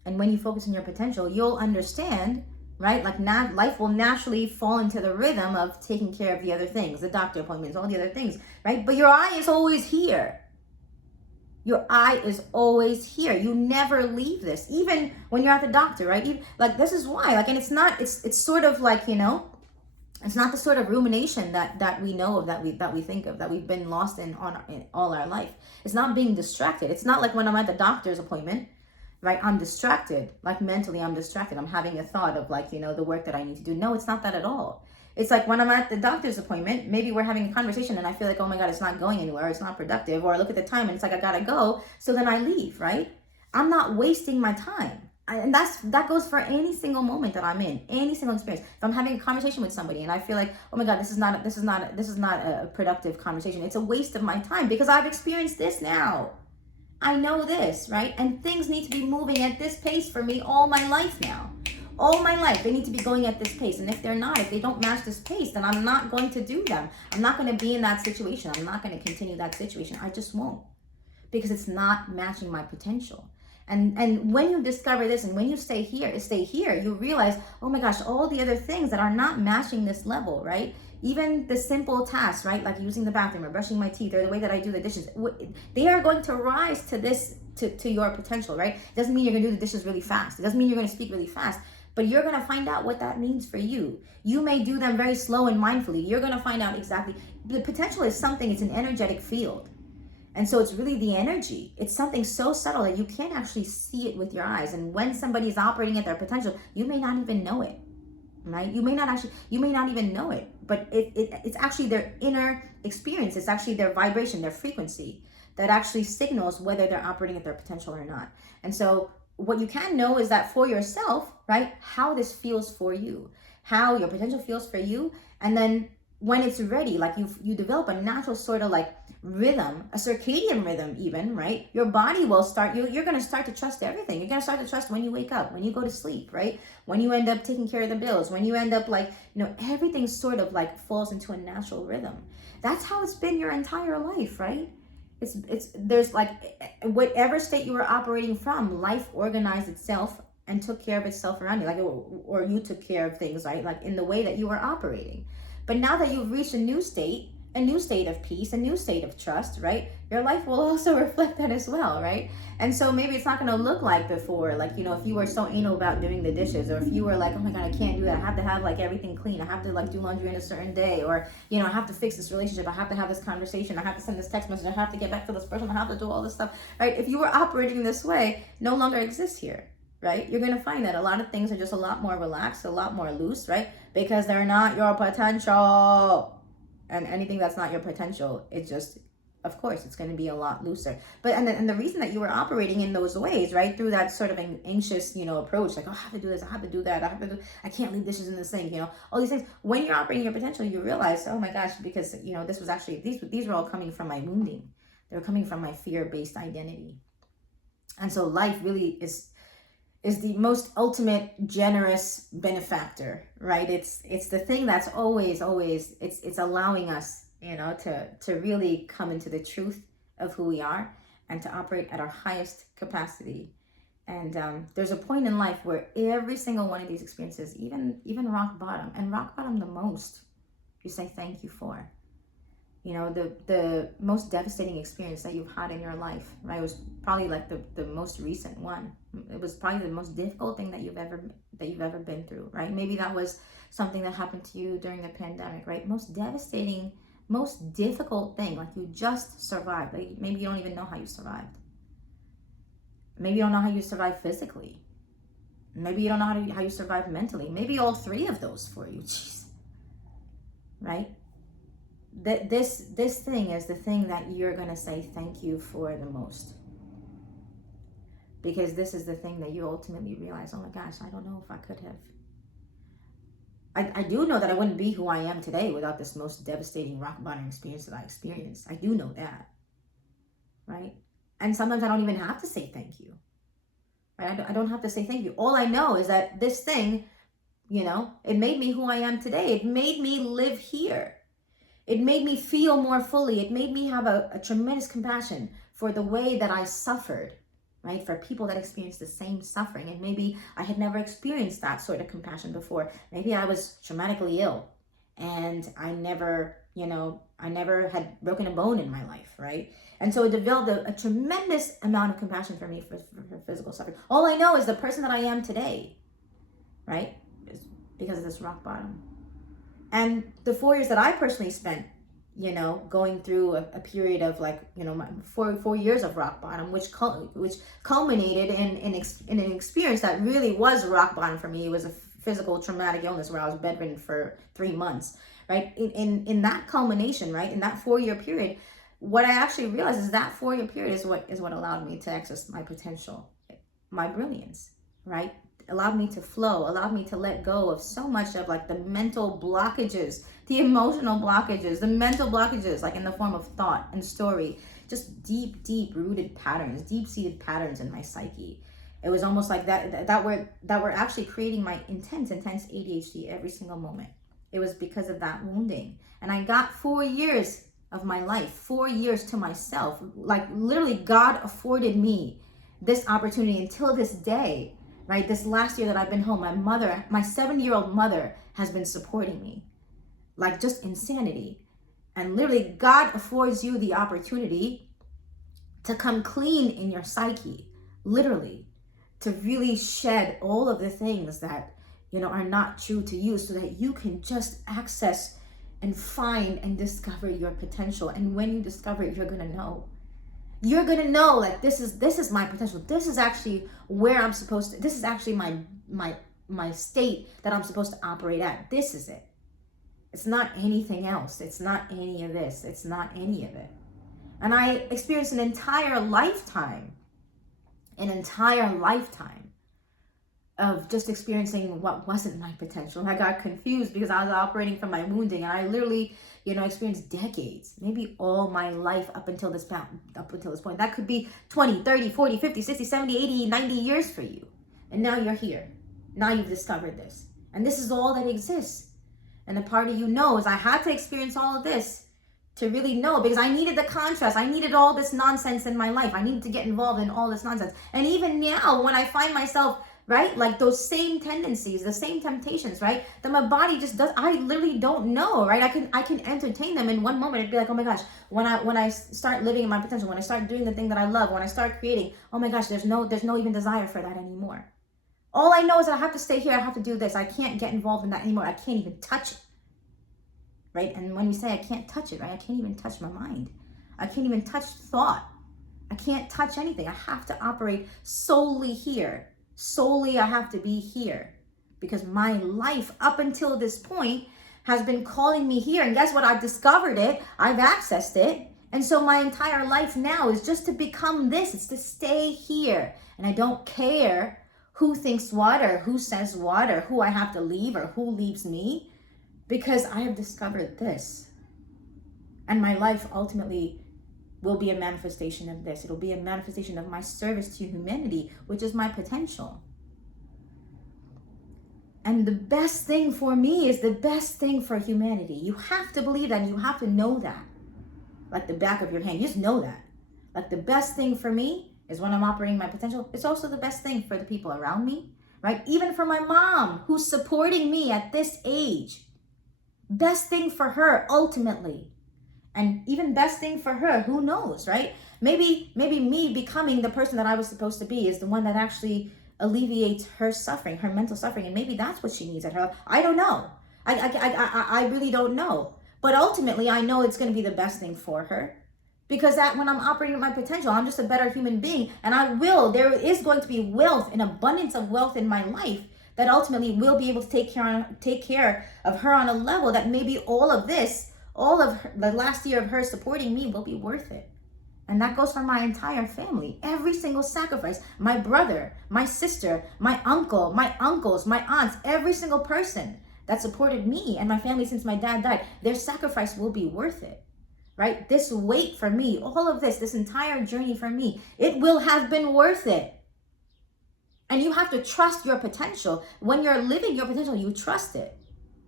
And when you focus on your potential, you'll understand, right? Like life will naturally fall into the rhythm of taking care of the other things, the doctor appointments, all the other things, right? But your eye is always here. Your eye is always here. You never leave this, even when you're at the doctor, right? Like this is why, like, and it's sort of like, it's not the sort of rumination that we know of, that we think of, that we've been lost in all our life. It's not being distracted. It's not like when I'm at the doctor's appointment, right? I'm distracted, like mentally I'm distracted. I'm having a thought of like, the work that I need to do. No, it's not that at all. It's like when I'm at the doctor's appointment, maybe we're having a conversation and I feel like, oh my God, it's not going anywhere. It's not productive. Or I look at the time and it's like, I gotta go. So then I leave, right? I'm not wasting my time. And that goes for any single moment that I'm in, any single experience. If I'm having a conversation with somebody and I feel like, oh my God, this is not a productive conversation. It's a waste of my time because I've experienced this now. I know this, right? And things need to be moving at this pace for me all my life now. All my life, they need to be going at this pace. And if they're not, if they don't match this pace, then I'm not going to do them. I'm not going to be in that situation. I'm not going to continue that situation. I just won't, because it's not matching my potential. And when you discover this, and when you stay here, you realize, oh my gosh, all the other things that are not matching this level, right? Even the simple tasks, right? Like using the bathroom or brushing my teeth or the way that I do the dishes, they are going to rise to this, to your potential, right? It doesn't mean you're gonna do the dishes really fast. It doesn't mean you're gonna speak really fast, but you're gonna find out what that means for you. You may do them very slow and mindfully. You're gonna find out exactly. The potential is something, it's an energetic field. And so it's really the energy. It's something so subtle that you can't actually see it with your eyes. And when somebody's operating at their potential, you may not even know it, right? You may not even know it, but it's actually their inner experience. It's actually their vibration, their frequency that actually signals whether they're operating at their potential or not. And so what you can know is that for yourself, right, how this feels for you, how your potential feels for you. And then when it's ready, like you develop a natural sort of like rhythm, a circadian rhythm even, right? Your body will start, you're going to start to trust everything. You're going to start to trust when you wake up, when you go to sleep, right? When you end up taking care of the bills, when you end up like, everything sort of like falls into a natural rhythm. That's how it's been your entire life, right? There's like, whatever state you were operating from, life organized itself and took care of itself around you, like, or you took care of things, right? Like in the way that you were operating. But now that you've reached a new state of peace, a new state of trust, right? Your life will also reflect that as well, right? And so maybe it's not going to look like before, like, if you were so anal about doing the dishes, or if you were like, oh my God, I can't do that. I have to have like everything clean. I have to like do laundry in a certain day, or, I have to fix this relationship. I have to have this conversation. I have to send this text message. I have to get back to this person. I have to do all this stuff, right? If you were operating this way, no longer exists here. Right? You're going to find that a lot of things are just a lot more relaxed, a lot more loose, right? Because they're not your potential. And anything that's not your potential, it just, of course, it's going to be a lot looser. But, and the reason that you were operating in those ways, right? Through that sort of an anxious, approach, like, oh, I have to do this, I have to do that, I can't leave dishes in the sink, all these things. When you're operating your potential, you realize, oh my gosh, because, this was actually, these were all coming from my wounding. They were coming from my fear-based identity. And so life really is the most ultimate generous benefactor, right? It's the thing that's always it's allowing us, to really come into the truth of who we are and to operate at our highest capacity. And there's a point in life where every single one of these experiences, even rock bottom the most, you say thank you for. The most devastating experience that you've had in your life, right? Was probably like the most recent one. It was probably the most difficult thing that you've ever been through, right? Maybe that was something that happened to you during the pandemic, right? Most devastating, most difficult thing, like you just survived. Like maybe you don't even know how you survived. Maybe you don't know how you survived physically. Maybe you don't know how you survived mentally. Maybe all three of those for you. Jeez. Right? This thing is the thing that you're going to say thank you for the most. Because this is the thing that you ultimately realize, oh my gosh, I don't know if I could have. I do know that I wouldn't be who I am today without this most devastating rock bottom experience that I experienced. I do know that. Right? And sometimes I don't even have to say thank you. Right? I don't have to say thank you. All I know is that this thing, it made me who I am today. It made me live here. It made me feel more fully. It made me have a tremendous compassion for the way that I suffered, right? For people that experienced the same suffering. And maybe I had never experienced that sort of compassion before. Maybe I was traumatically ill and I never had broken a bone in my life, right? And so it developed a tremendous amount of compassion for me for physical suffering. All I know is the person that I am today, right? Is because of this rock bottom. And the 4 years that I personally spent, going through a period of like, my 4 years of rock bottom, which culminated in an experience that really was rock bottom for me. It was a physical traumatic illness where I was bedridden for 3 months, right? In that culmination, right? In that 4-year period, what I actually realized is that 4-year period is what allowed me to access my potential, my brilliance, right? Allowed me to flow, allowed me to let go of so much of like the mental blockages, the emotional blockages, the mental blockages, like in the form of thought and story, just deep rooted patterns, deep seated patterns in my psyche. It was almost like that were actually creating my intense ADHD every single moment. It was because of that wounding. And I got 4 years of my life, 4 years to myself. Like literally God afforded me this opportunity until this day, right? This last year that I've been home, my 7-year-old mother has been supporting me. Like just insanity. And literally God affords you the opportunity to come clean in your psyche, literally, to really shed all of the things that, are not true to you, so that you can just access and find and discover your potential. And when you discover it, you're going to know. You're going to know like this is my potential. This is actually where I'm supposed to, this is actually my state that I'm supposed to operate at. This is it. It's not anything else. It's not any of this. It's not any of it. And I experienced an entire lifetime of just experiencing what wasn't my potential. I got confused because I was operating from my wounding, and I literally, experienced decades, maybe all my life up until this point. That could be 20, 30, 40, 50, 60, 70, 80, 90 years for you. And now you're here. Now you've discovered this. And this is all that exists. And the part of you knows I had to experience all of this to really know, because I needed the contrast. I needed all this nonsense in my life. I needed to get involved in all this nonsense. And even now, when I find myself, right, like those same tendencies, the same temptations, right, that my body just does, I literally don't know, right? I can entertain them in one moment. It'd be like, oh my gosh, when I start living in my potential, when I start doing the thing that I love, when I start creating, oh my gosh, there's no even desire for that anymore. All I know is that I have to stay here. I have to do this. I can't get involved in that anymore. I can't even touch it. Right? And when you say I can't touch it, right? I can't even touch my mind. I can't even touch thought. I can't touch anything. I have to operate solely here. Solely I have to be here. Because my life up until this point has been calling me here. And guess what? I've discovered it. I've accessed it. And so my entire life now is just to become this. It's to stay here. And I don't care who thinks what, or who says what, or who I have to leave, or who leaves me. Because I have discovered this. And my life ultimately will be a manifestation of this. It'll be a manifestation of my service to humanity, which is my potential. And the best thing for me is the best thing for humanity. You have to believe that, and you have to know that. Like the back of your hand. You just know that. Like the best thing for me is when I'm operating my potential. It's also the best thing for the people around me, right? Even for my mom, who's supporting me at this age. Best thing for her, ultimately. And even best thing for her, who knows, right? Maybe me becoming the person that I was supposed to be is the one that actually alleviates her suffering, her mental suffering. And maybe that's what she needs at her life. I don't know. I really don't know. But ultimately, I know it's going to be the best thing for her. Because that when I'm operating at my potential, I'm just a better human being. And there is going to be wealth, an abundance of wealth in my life that ultimately will be able to take care of her on a level that maybe all of the last year of her supporting me will be worth it. And that goes for my entire family. Every single sacrifice, my brother, my sister, my uncle, my uncles, my aunts, every single person that supported me and my family since my dad died, their sacrifice will be worth it. Right? This wait for me, all of this entire journey for me, it will have been worth it. And you have to trust your potential. When you're living your potential, you trust it.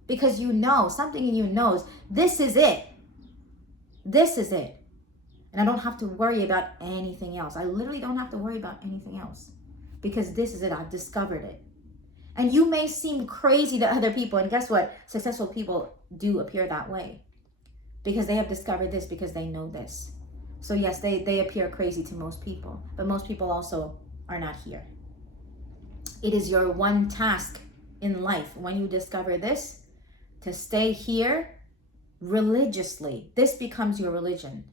Because you know, something in you knows, this is it. This is it. And I don't have to worry about anything else. I literally don't have to worry about anything else. Because this is it. I've discovered it. And you may seem crazy to other people. And guess what? Successful people do appear that way. Because they have discovered this, because they know this. So yes, they appear crazy to most people. But most people also are not here. It is your one task in life when you discover this, to stay here religiously. This becomes your religion,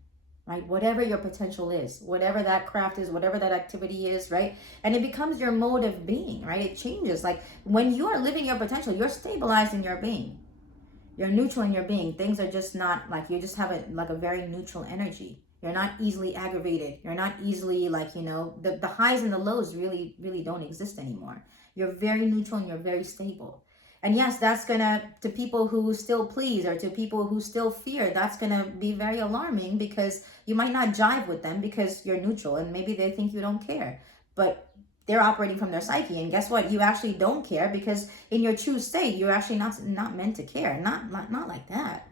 right? Whatever your potential is, whatever that craft is, whatever that activity is, right? And it becomes your mode of being, right? It changes. Like when you are living your potential, you're stabilized in your being. You're neutral in your being. Things are just not like, you just have a very neutral energy. You're not easily aggravated. You're not easily the highs and the lows really don't exist anymore. You're very neutral and you're very stable. And yes, that's gonna, to people who still please or to people who still fear, that's gonna be very alarming, because you might not jive with them because you're neutral and maybe they think you don't care. But they're operating from their psyche, and guess what? You actually don't care, because in your true state, you're actually not meant to care. Not like that,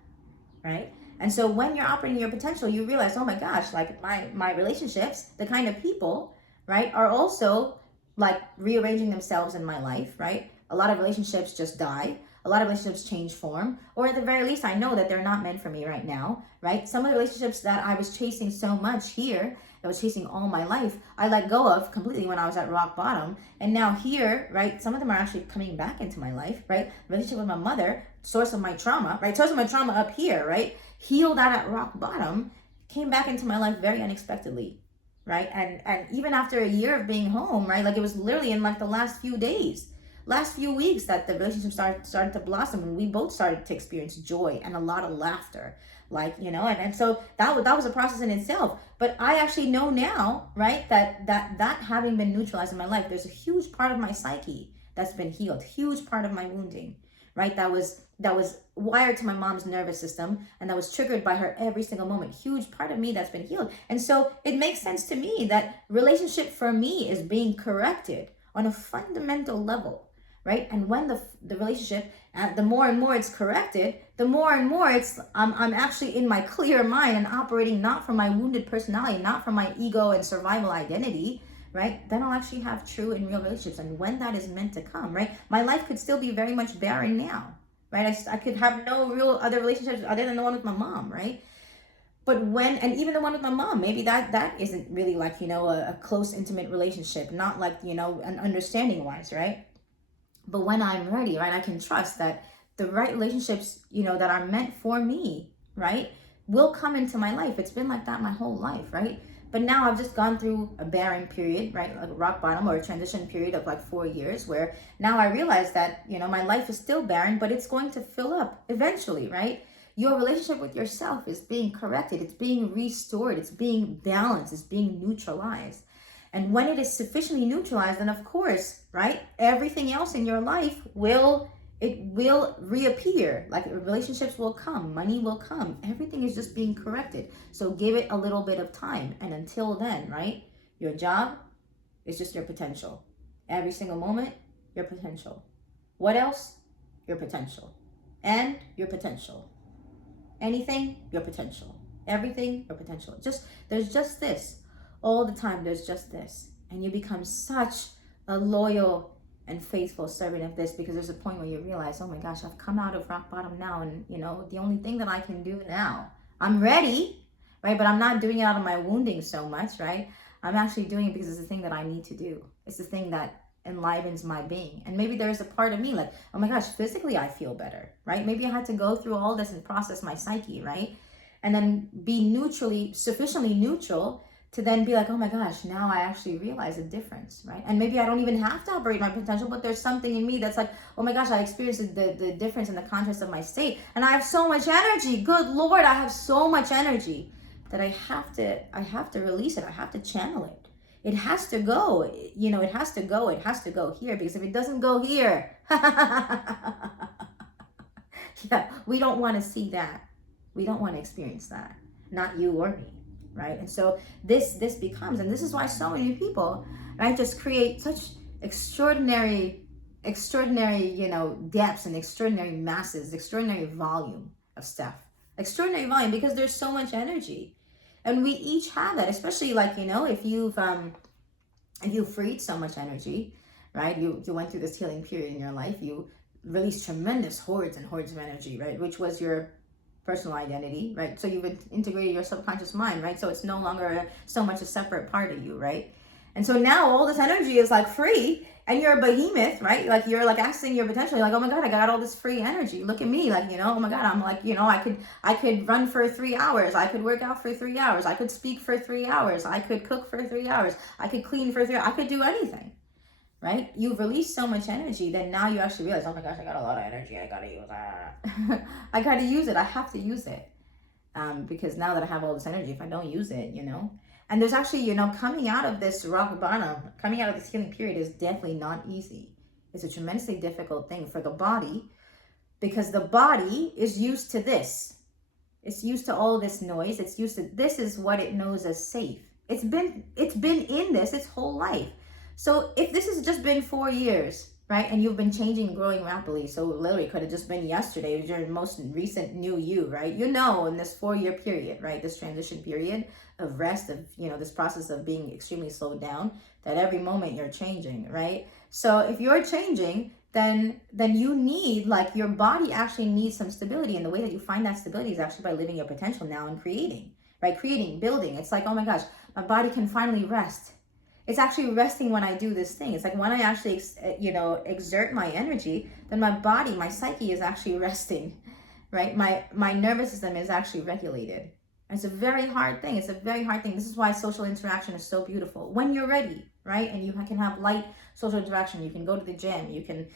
right? And so when you're operating your potential, you realize, oh my gosh, like my relationships, the kind of people, right, are also like rearranging themselves in my life, right? A lot of relationships just die. A lot of relationships change form, or at the very least, I know that they're not meant for me right now, right? Some of the relationships that I was chasing so much here, that I was chasing all my life, I let go of completely when I was at rock bottom. And now here, right, some of them are actually coming back into my life, right? Relationship with my mother, source of my trauma, right? Source of my trauma up here, right? Healed that at rock bottom, came back into my life very unexpectedly, right? And even after a year of being home, right? Like it was literally in like the last few days, last few weeks, that the relationship started to blossom, and we both started to experience joy and a lot of laughter, like, you know. And so that was a process in itself. But I actually know now, right, that having been neutralized in my life, there's a huge part of my psyche that's been healed, huge part of my wounding, right, that was wired to my mom's nervous system, and that was triggered by her every single moment. Huge part of me that's been healed. And so it makes sense to me that relationship for me is being corrected on a fundamental level, right? And when the relationship, the more and more it's corrected, the more and more it's I'm actually in my clear mind and operating not from my wounded personality, not from my ego and survival identity, right? Then I'll actually have true and real relationships. And when that is meant to come, right? My life could still be very much barren now, right? I could have no real other relationships other than the one with my mom, right? But when, and even the one with my mom, maybe that isn't really like, you know, a close, intimate relationship, not like, you know, an understanding wise, right? But when I'm ready, right, I can trust that the right relationships, you know, that are meant for me, right, will come into my life. It's been like that my whole life, right? But now I've just gone through a barren period, right, like rock bottom, or a transition period of like 4 years, where now I realize that, you know, my life is still barren, but it's going to fill up eventually, right? Your relationship with yourself is being corrected. It's being restored. It's being balanced. It's being neutralized. And when it is sufficiently neutralized, then of course, right, everything else in your life will reappear. Like relationships will come, money will come. Everything is just being corrected. So give it a little bit of time. And until then, right, your job is just your potential. Every single moment, your potential. What else? Your potential. And your potential. Anything, your potential. Everything, your potential. There's just this. All the time, there's just this. And you become such a loyal and faithful servant of this, because there's a point where you realize, oh my gosh, I've come out of rock bottom now, and you know, the only thing that I can do now, I'm ready, right? But I'm not doing it out of my wounding so much, right? I'm actually doing it because it's the thing that I need to do. It's the thing that enlivens my being. And maybe there's a part of me like, oh my gosh, physically I feel better, right? Maybe I had to go through all this and process my psyche, right? And then be sufficiently neutral to then be like, oh my gosh, now I actually realize a difference, right? And maybe I don't even have to operate my potential, but there's something in me that's like, oh my gosh, I experienced the difference in the contrast of my state. And I have so much energy. Good Lord, I have so much energy that I have to release it. I have to channel it. It has to go, you know, it has to go here, because if it doesn't go here, yeah, we don't want to see that. We don't want to experience that. Not you or me. Right? And so this becomes, and this is why so many people, right, just create such extraordinary, you know, depths and extraordinary masses, extraordinary volume of stuff. Extraordinary volume, because there's so much energy. And we each have that, especially like, you know, if you've freed so much energy, right? You went through this healing period in your life, you released tremendous hordes and hordes of energy, right? Which was your personal identity, right? So you've integrated your subconscious mind, right? So it's no longer so much a separate part of you, right? And so now all this energy is like free, and you're a behemoth, right? Like you're like accessing your potential. You're like, oh my God, I got all this free energy. Look at me, like, you know, oh my God, I'm like, you know, I could run for 3 hours. I could work out for 3 hours. I could speak for 3 hours. I could cook for 3 hours. I could clean for 3 hours. I could do anything. Right? You've released so much energy that now you actually realize, oh my gosh, I got a lot of energy. I gotta use that. I gotta use it. I have to use it. Because now that I have all this energy, if I don't use it, you know. And there's actually, you know, coming out of this rock bottom, coming out of this healing period is definitely not easy. It's a tremendously difficult thing for the body, because the body is used to this. It's used to all this noise. It's used to, this is what it knows as safe. It's been in this its whole life. So if this has just been 4 years, right, and you've been changing and growing rapidly, so literally could have just been yesterday, it was your most recent new you, right? You know, in this 4-year period, right, this transition period of rest, of, you know, this process of being extremely slowed down, that every moment you're changing, right? So if you're changing, then you need, like, your body actually needs some stability, and the way that you find that stability is actually by living your potential now and creating, right? Creating, building. It's like, oh my gosh, my body can finally rest. It's actually resting when I do this thing. It's like when I actually, exert my energy, then my body, my psyche is actually resting, right? My nervous system is actually regulated. It's a very hard thing. It's a very hard thing. This is why social interaction is so beautiful. When you're ready, right? And you can have light social interaction. You can go to the gym. You can,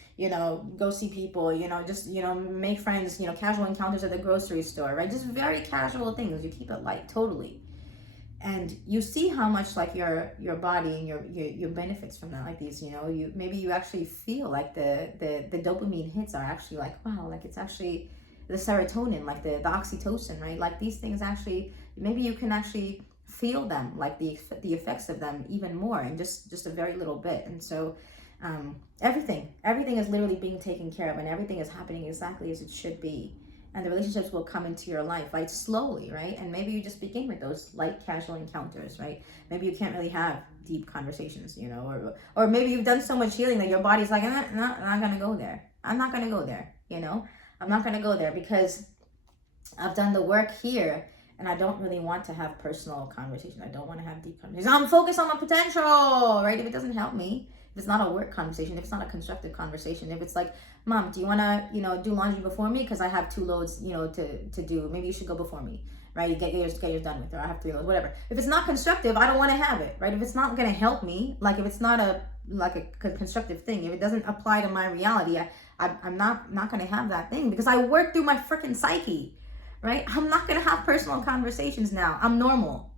go see people, just, make friends, casual encounters at the grocery store, right? Just very casual things. You keep it light, totally. And you see how much, like, your body and your benefits from that, like these, you actually feel like the dopamine hits are actually like, wow, like it's actually the serotonin, like the oxytocin, right? Like these things actually, maybe you can actually feel them, like the effects of them even more in just a very little bit. And so everything is literally being taken care of, and everything is happening exactly as it should be. And the relationships will come into your life, like slowly, right? And maybe you just begin with those light, casual encounters, right? Maybe you can't really have deep conversations, or maybe you've done so much healing that your body's like, I'm not gonna go there. I'm not gonna go there, I'm not gonna go there because I've done the work here, and I don't really want to have personal conversation. I don't want to have deep conversations. I'm focused on my potential, right? If it doesn't help me, if it's not a work conversation, if it's not a constructive conversation, if it's like, Mom, do you want to, do laundry before me? Because I have 2 loads, to do. Maybe you should go before me, right? You get yours done with, or I have 3 loads, whatever. If it's not constructive, I don't want to have it, right? If it's not going to help me, like if it's not a constructive thing, if it doesn't apply to my reality, I'm not going to have that thing, because I work through my freaking psyche, right? I'm not going to have personal conversations now. I'm normal.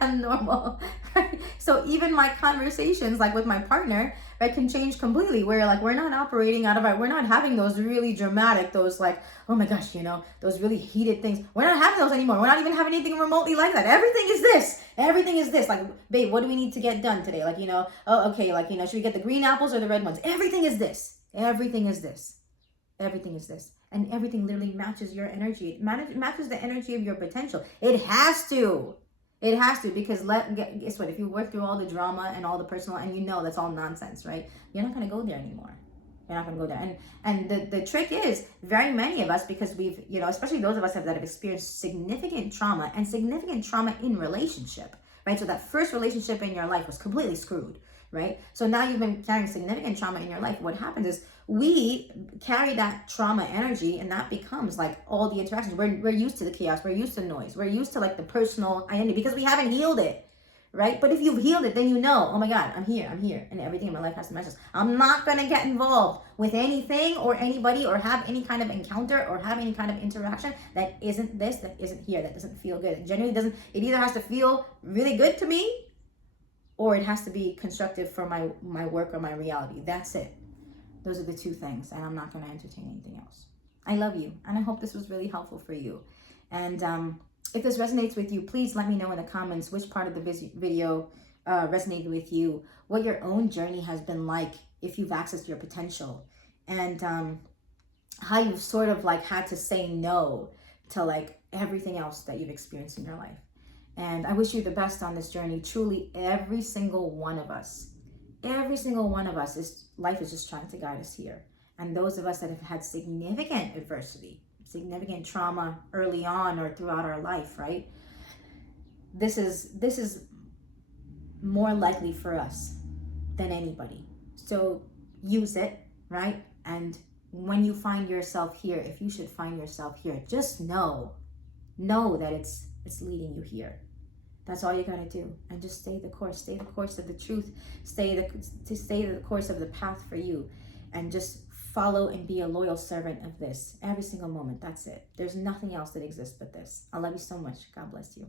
I'm normal, right? So even my conversations, like with my partner, right, can change completely, where like we're not operating out of we're not having those really dramatic, those like, oh my gosh, those really heated things. We're not having those anymore. We're not even having anything remotely like that. Everything is this. Like, babe, what do we need to get done today? Like, oh, okay, like, should we get the green apples or the red ones? Everything is this. Everything is this. Everything is this. And everything literally matches your energy. It matches the energy of your potential. It has to. It has to, because guess what? If you work through all the drama and all the personal, and that's all nonsense, right? You're not going to go there anymore. You're not going to go there. And the trick is, very many of us, because we've, especially those of us that have experienced significant trauma in relationship, right? So that first relationship in your life was completely screwed, right? So now you've been carrying significant trauma in your life. What happens is we carry that trauma energy, and that becomes like all the interactions. We're used to the chaos. We're used to noise. We're used to like the personal identity, because we haven't healed it, right? But if you've healed it, then oh my God, I'm here, and everything in my life has to match this. I'm not going to get involved with anything or anybody, or have any kind of encounter, or have any kind of interaction that isn't this, that isn't here, that doesn't feel good. It generally doesn't. It either has to feel really good to me, or it has to be constructive for my work or my reality. That's it. Those are the 2 things, and I'm not going to entertain anything else. I love you, and I hope this was really helpful for you. And if this resonates with you, please let me know in the comments which part of the video resonated with you, what your own journey has been like if you've accessed your potential, and how you've sort of like had to say no to like everything else that you've experienced in your life. And I wish you the best on this journey. Truly, every single one of us, life is just trying to guide us here. And those of us that have had significant adversity, significant trauma early on or throughout our life, right? This is more likely for us than anybody. So use it, right? And when you find yourself here, if you should find yourself here, just know that it's leading you here. That's all you gotta do, and just stay the course of the truth, stay the course of the path for you, and just follow and be a loyal servant of this every single moment. That's it. There's nothing else that exists but this. I love you so much. God bless you.